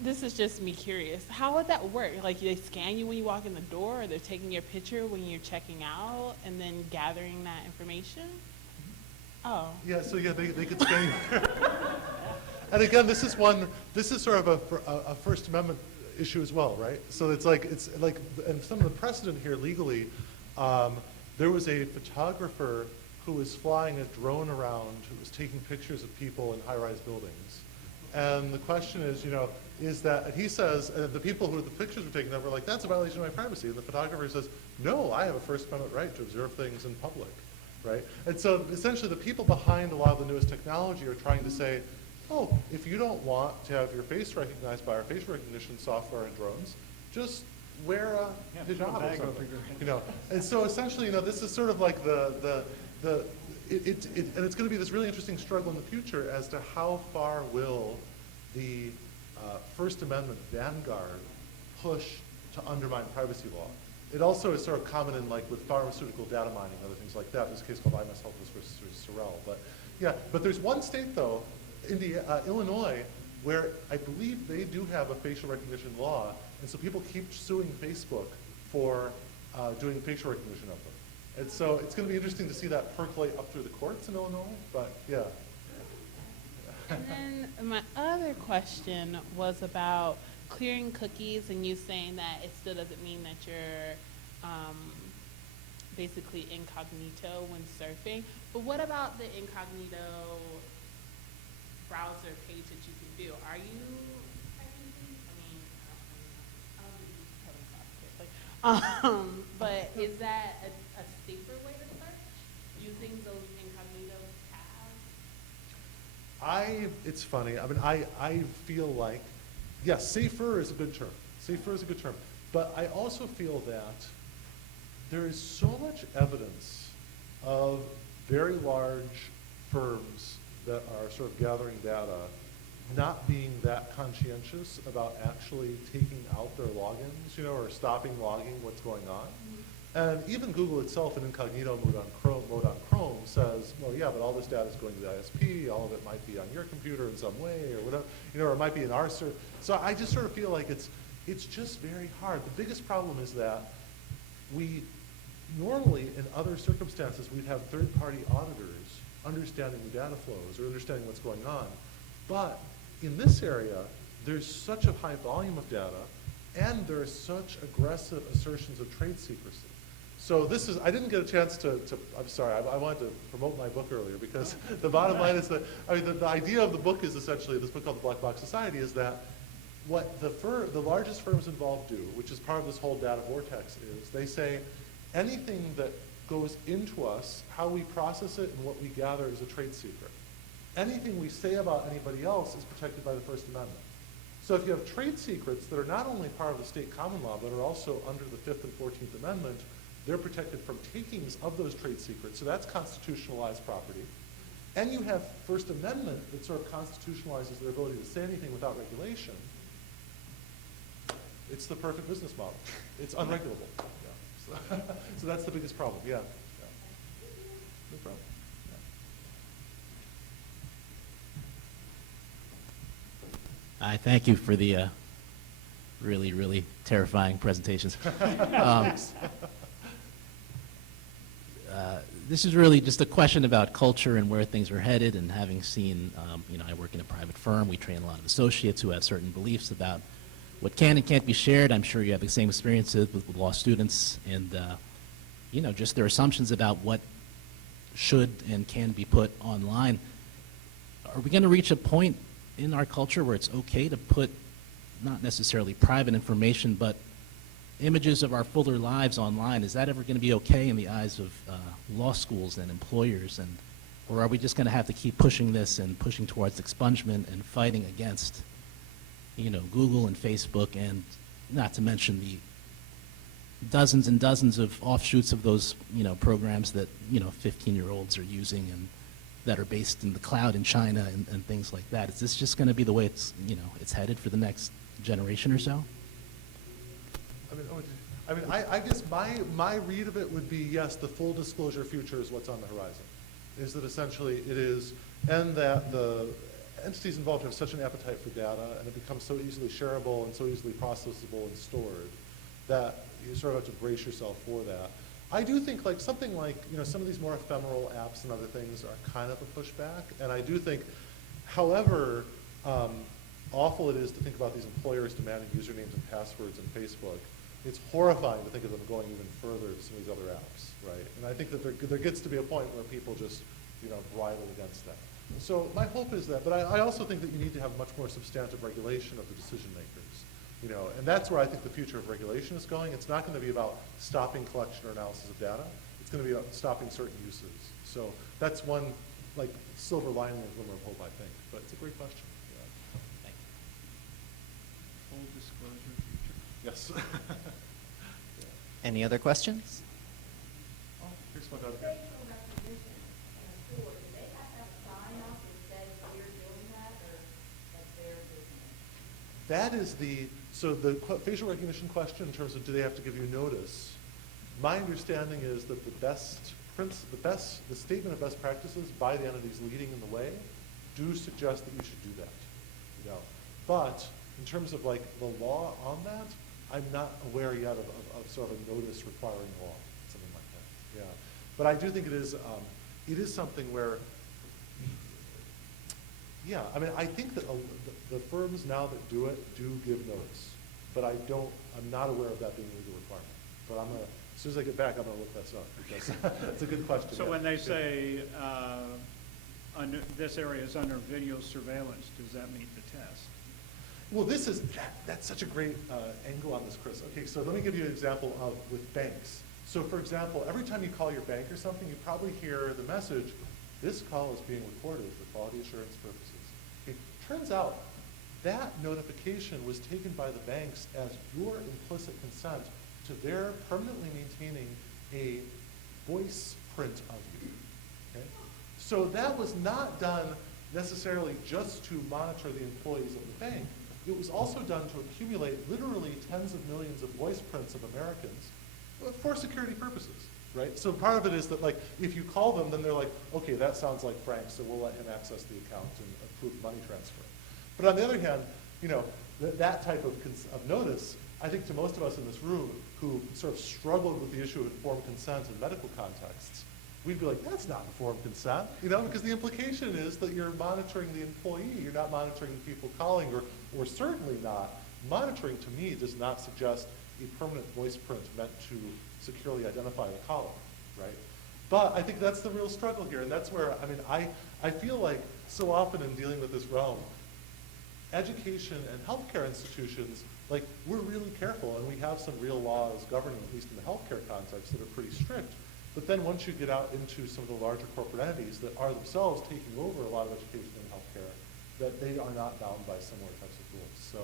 this is just me curious, how would that work? Like they scan you when you walk in the door, or they're taking your picture when you're checking out and then gathering that information? Oh. Yeah, so yeah, they could scan you. And again, this is sort of a First Amendment issue as well, right? So it's like, and some of the precedent here legally, there was a photographer who was flying a drone around, who was taking pictures of people in high-rise buildings. And the question is, is that, and he says, the people who the pictures were taken of were like, that's a violation of my privacy. And the photographer says, no, I have a First Amendment right to observe things in public, right? And so essentially the people behind a lot of the newest technology are trying to say, oh, if you don't want to have your face recognized by our facial recognition software and drones, just wear a hijab or something. And so essentially, this is sort of like and it's going to be this really interesting struggle in the future as to how far will the First Amendment vanguard push to undermine privacy law. It also is sort of common in with pharmaceutical data mining and other things like that. There's a case called I Must Helpless versus Sorrell. But yeah, but there's one state though, Illinois, where I believe they do have a facial recognition law, and so people keep suing Facebook for doing facial recognition of them. And so it's going to be interesting to see that percolate up through the courts in Illinois, but yeah. And then my other question was about clearing cookies, and you saying that it still doesn't mean that you're basically incognito when surfing. But what about the incognito browser page that you can do? Are you technically, but is that a safer way to search using those incognito tabs? It's funny. I feel like, yes, safer is a good term. Safer is a good term. But I also feel that there is so much evidence of very large firms that are sort of gathering data not being that conscientious about actually taking out their logins, or stopping logging what's going on. And even Google itself in incognito mode on Chrome says, well, yeah, but all this data is going to the ISP, all of it might be on your computer in some way, or whatever, or it might be in our server. So I just sort of feel like it's just very hard. The biggest problem is that we normally, in other circumstances, we'd have third-party auditors understanding the data flows or understanding what's going on. But in this area, there's such a high volume of data, and there are such aggressive assertions of trade secrecy. So this is, I didn't get a chance to I'm sorry, I wanted to promote my book earlier, because the bottom line is that, the idea of the book is essentially, this book called The Black Box Society, is that what the largest firms involved do, which is part of this whole Data Vortex, is they say anything that goes into us, how we process it and what we gather is a trade secret. Anything we say about anybody else is protected by the First Amendment. So if you have trade secrets that are not only part of the state common law, but are also under the 5th and 14th Amendment, they're protected from takings of those trade secrets. So that's constitutionalized property. and you have First Amendment that sort of constitutionalizes their ability to say anything without regulation, it's the perfect business model. It's unregulable. Yeah. So that's the biggest problem. Yeah. No problem. I thank you for the really, really terrifying presentations. This is really just a question about culture and where things are headed, and having seen, I work in a private firm. We train a lot of associates who have certain beliefs about what can and can't be shared. I'm sure you have the same experiences with law students, and just their assumptions about what should and can be put online. Are we going to reach a point in our culture where it's okay to put not necessarily private information, but images of our fuller lives online? Is that ever going to be okay in the eyes of law schools and employers? Or are we just going to have to keep pushing this and pushing towards expungement and fighting against, Google and Facebook, and not to mention the dozens and dozens of offshoots of those, programs that, 15-year-olds are using and that are based in the cloud in China and things like that? Is this just going to be the way it's headed for the next generation or so? I guess my read of it would be, yes, the full disclosure future is what's on the horizon. Is that essentially it is, and that the entities involved have such an appetite for data, and it becomes so easily shareable and so easily processable and stored, that you sort of have to brace yourself for that. I do think something like, some of these more ephemeral apps and other things are kind of a pushback, and I do think, however awful it is to think about these employers demanding usernames and passwords in Facebook, it's horrifying to think of them going even further to some of these other apps, right? And I think that there gets to be a point where people just, bridle against that. So my hope is that, but I also think that you need to have much more substantive regulation of the decision makers, and that's where I think the future of regulation is going. It's not going to be about stopping collection or analysis of data. It's going to be about stopping certain uses. So that's one, silver lining and glimmer of hope, I think. But it's a great question. Yeah. Full disclosure future. Yes. Any other questions? Oh, here's one out here. That is so the facial recognition question in terms of do they have to give you notice, my understanding is that the statement of best practices by the entities leading in the way do suggest that you should do that. But in terms of the law on that, I'm not aware yet of sort of a notice requiring law, something like that. Yeah. But I do think it is something where, yeah, I think that the firms now that do it do give notice, but I'm not aware of that being a legal requirement. But as soon as I get back, I'm gonna look this up because it's a good question. So yeah. when they say this area is under video surveillance, does that meet the test? Well, that's such a great angle on this, Chris. Okay, so let me give you an example with banks. So for example, every time you call your bank or something, you probably hear the message, this call is being recorded for quality assurance purposes. Okay, turns out that notification was taken by the banks as your implicit consent to their permanently maintaining a voice print of you. Okay? So that was not done necessarily just to monitor the employees of the bank. It was also done to accumulate literally tens of millions of voice prints of Americans for security purposes, right? So part of it is that if you call them, then they're like, okay, that sounds like Frank, so we'll let him access the account and approve money transfer. But on the other hand, that type of notice, I think to most of us in this room who sort of struggled with the issue of informed consent in medical contexts, we'd be like, that's not informed consent, because the implication is that you're monitoring the employee, you're not monitoring the people calling, or certainly not. Monitoring, to me, does not suggest a permanent voice print meant to securely identify the caller, right? But I think that's the real struggle here, and that's where, I feel like so often in dealing with this realm, education and healthcare institutions, we're really careful, and we have some real laws governing, at least in the healthcare context, that are pretty strict. But then once you get out into some of the larger corporate entities that are themselves taking over a lot of education in healthcare, that they are not bound by similar types of rules. So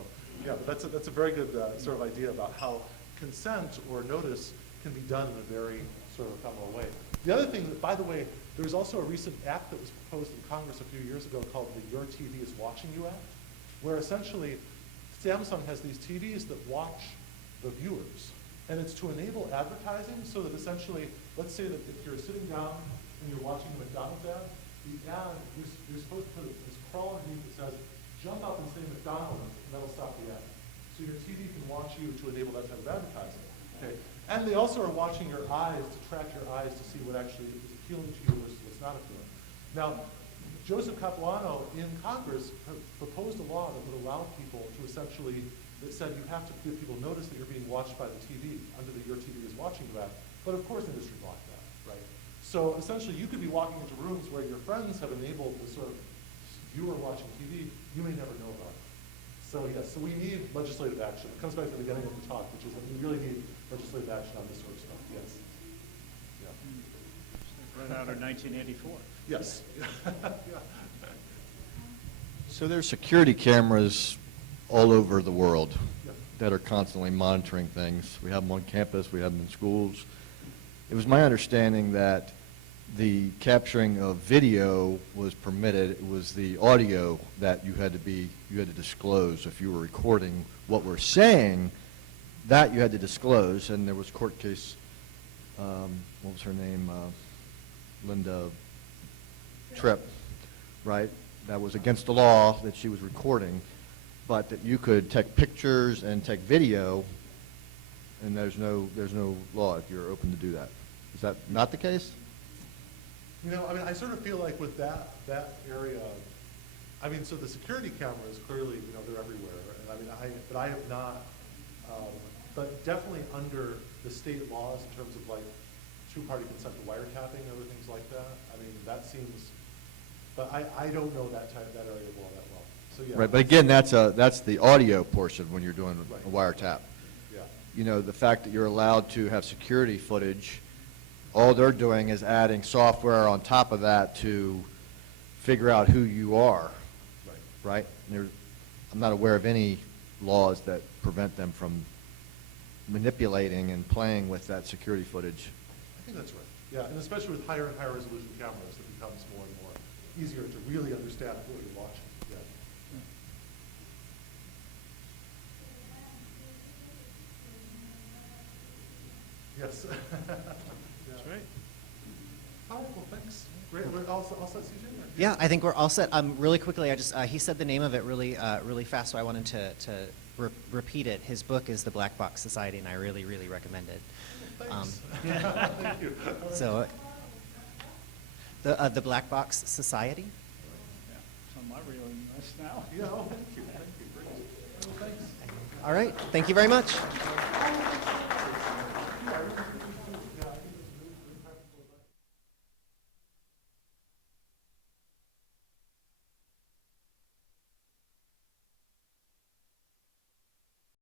yeah, but that's a very good sort of idea about how consent or notice can be done in a very sort of ephemeral way. The other thing that, by the way, There was also a recent act that was proposed in Congress a few years ago called the Your TV is Watching You Act, where essentially Samsung has these TVs that watch the viewers. And it's to enable advertising so that essentially, let's say that if you're sitting down and you're watching a McDonald's ad, the ad, you're supposed to put this crawl underneath that says, jump up and say McDonald's, and that'll stop the ad. So your TV can watch you to enable that type of advertising. Okay? And they also are watching your eyes to track your eyes to see what actually is appealing to you versus what's not appealing. Now, Joseph Capuano in Congress proposed a law that would allow people to essentially, that said you have to give people notice that you're being watched by the TV under the Your TV is Watching You Act. But of course industry blocked that, right? So essentially you could be walking into rooms where your friends have enabled the sort of viewer watching TV, you may never know about it. So yes, so we need legislative action. It comes back to the beginning of the talk, which is that we really need legislative action on this sort of stuff, yes. Yeah. Right out of 1984. Yes. Yeah. So there's security cameras all over the world Yeah. that are constantly monitoring things. We have them on campus, we have them in schools. It was my understanding that the capturing of video was permitted. It was the audio that you had to disclose. If you were recording what we're saying, that you had to disclose. And there was a court case, what was her name? Linda Tripp, right? That was against the law that she was recording, but that you could take pictures and take video, and there's no law if you're open to do that. Is that not the case? You know, I mean, I sort of feel like with that area, I mean, so the security cameras clearly, you know, they're everywhere. And I mean, but I have not, but definitely under the state laws in terms of like two-party consent to wiretapping and other things like that. I mean, that seems, but I don't know that area of law that well. So yeah. Right, but again, that's the audio portion when you're doing Right. a wiretap. Yeah. You know, the fact that you're allowed to have security footage, all they're doing is adding software on top of that to figure out who you are, Right. right? I'm not aware of any laws that prevent them from manipulating and playing with that security footage. I think that's right. Yeah, and especially with higher and higher resolution cameras, it becomes more and more easier to really understand what you're watching. Yeah. Yes. That's right. All right, well, thanks. Great. We're all set, CJ? Yeah, I think we're all set. Really quickly, he said the name of it really fast, so I wanted to repeat it. His book is The Black Box Society, and I really recommend it. Thanks. Thank you. So, the Black Box Society. Yeah, it's on my reading list now. Yeah, thank you. Thank you. Great. Well, thanks. All right, thank you very much.